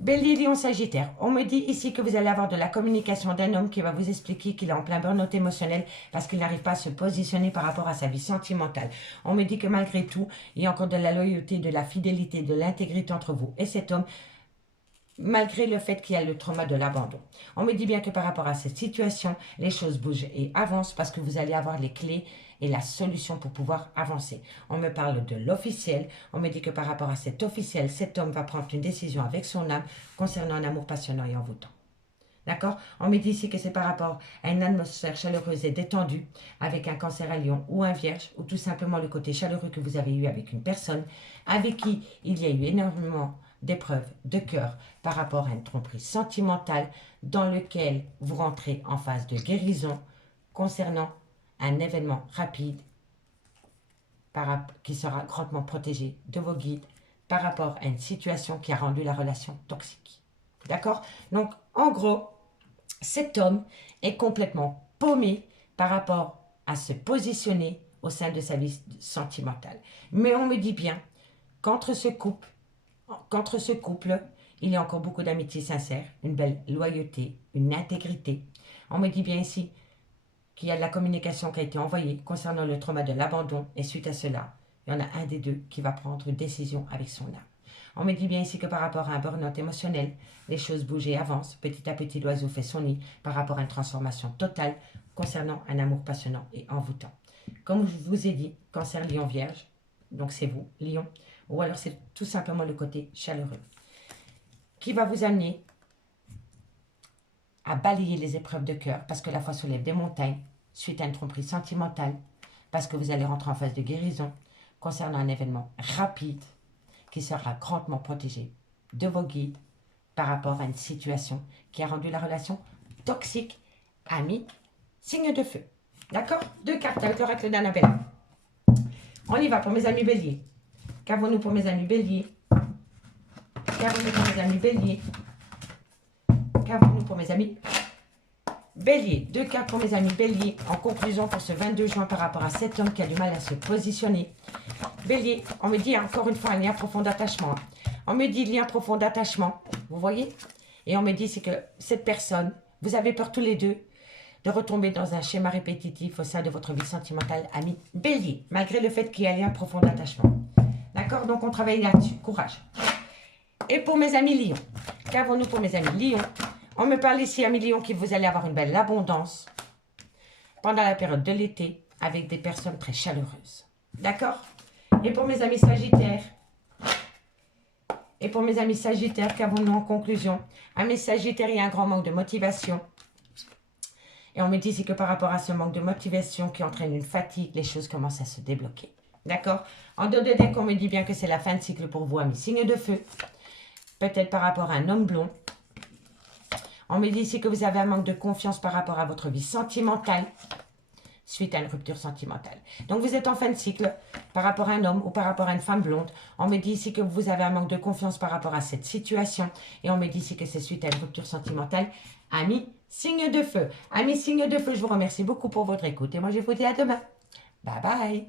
Bélier, Lion, Sagittaire. On me dit ici que vous allez avoir de la communication d'un homme qui va vous expliquer qu'il est en plein burn-out émotionnel parce qu'il n'arrive pas à se positionner par rapport à sa vie sentimentale. On me dit que malgré tout, il y a encore de la loyauté, de la fidélité, de l'intégrité entre vous et cet homme, malgré le fait qu'il y a le trauma de l'abandon. On me dit bien que par rapport à cette situation, les choses bougent et avancent parce que vous allez avoir les clés et la solution pour pouvoir avancer. On me parle de l'officiel. On me dit que par rapport à cet officiel, cet homme va prendre une décision avec son âme concernant un amour passionnant et envoûtant. D'accord? On me dit ici que c'est par rapport à une atmosphère chaleureuse et détendue avec un cancer à lion ou un vierge ou tout simplement le côté chaleureux que vous avez eu avec une personne avec qui il y a eu énormément d'épreuves de cœur par rapport à une tromperie sentimentale dans lequel vous rentrez en phase de guérison concernant un événement rapide qui sera grandement protégé de vos guides par rapport à une situation qui a rendu la relation toxique. D'accord? Donc, en gros, cet homme est complètement paumé par rapport à se positionner au sein de sa vie sentimentale. Mais on me dit bien qu'entre ce couple, il y a encore beaucoup d'amitié sincère, une belle loyauté, une intégrité. On me dit bien ici qu'il y a de la communication qui a été envoyée concernant le trauma de l'abandon et suite à cela, il y en a un des deux qui va prendre une décision avec son âme. On me dit bien ici que par rapport à un burn-out émotionnel, les choses bougent et avancent. Petit à petit, l'oiseau fait son nid par rapport à une transformation totale concernant un amour passionnant et envoûtant. Comme je vous ai dit, cancer, lion, vierge, donc c'est vous, lion, ou alors c'est tout simplement le côté chaleureux qui va vous amener à balayer les épreuves de cœur parce que la foi soulève des montagnes suite à une tromperie sentimentale, parce que vous allez rentrer en phase de guérison concernant un événement rapide qui sera grandement protégé de vos guides par rapport à une situation qui a rendu la relation toxique, amis, signe de feu. D'accord? 2 cartes avec l'oracle d'Annabelle. On y va pour mes amis béliers. Qu'avons-nous pour mes amis béliers? Qu'avons-nous pour mes amis béliers? Qu'avons-nous pour mes amis béliers? 2 cartes pour mes amis béliers. En conclusion pour ce 22 juin par rapport à cet homme qui a du mal à se positionner. Bélier, on me dit encore une fois un lien profond d'attachement. On me dit lien profond d'attachement, vous voyez? Et on me dit c'est que cette personne, vous avez peur tous les deux de retomber dans un schéma répétitif au sein de votre vie sentimentale, ami bélier, malgré le fait qu'il y a un lien profond d'attachement. D'accord? Donc on travaille là-dessus, courage. Et pour mes amis lions, qu'avons-nous pour mes amis lions? On me parle ici, amis lions, que vous allez avoir une belle abondance pendant la période de l'été avec des personnes très chaleureuses. D'accord? Et pour mes amis sagittaires, qu'avons-nous en conclusion? À mes sagittaires, il y a un grand manque de motivation. Et on me dit ici que par rapport à ce manque de motivation qui entraîne une fatigue, les choses commencent à se débloquer. D'accord? En dos de deck, on me dit bien que c'est la fin de cycle pour vous, amis signes de feu. Peut-être par rapport à un homme blond. On me dit ici que vous avez un manque de confiance par rapport à votre vie sentimentale, suite à une rupture sentimentale. Donc, vous êtes en fin de cycle par rapport à un homme ou par rapport à une femme blonde. On me dit ici que vous avez un manque de confiance par rapport à cette situation. Et on me dit ici que c'est suite à une rupture sentimentale. Amis, signe de feu. Amis, signe de feu, je vous remercie beaucoup pour votre écoute. Et moi, je vous dis à demain. Bye bye.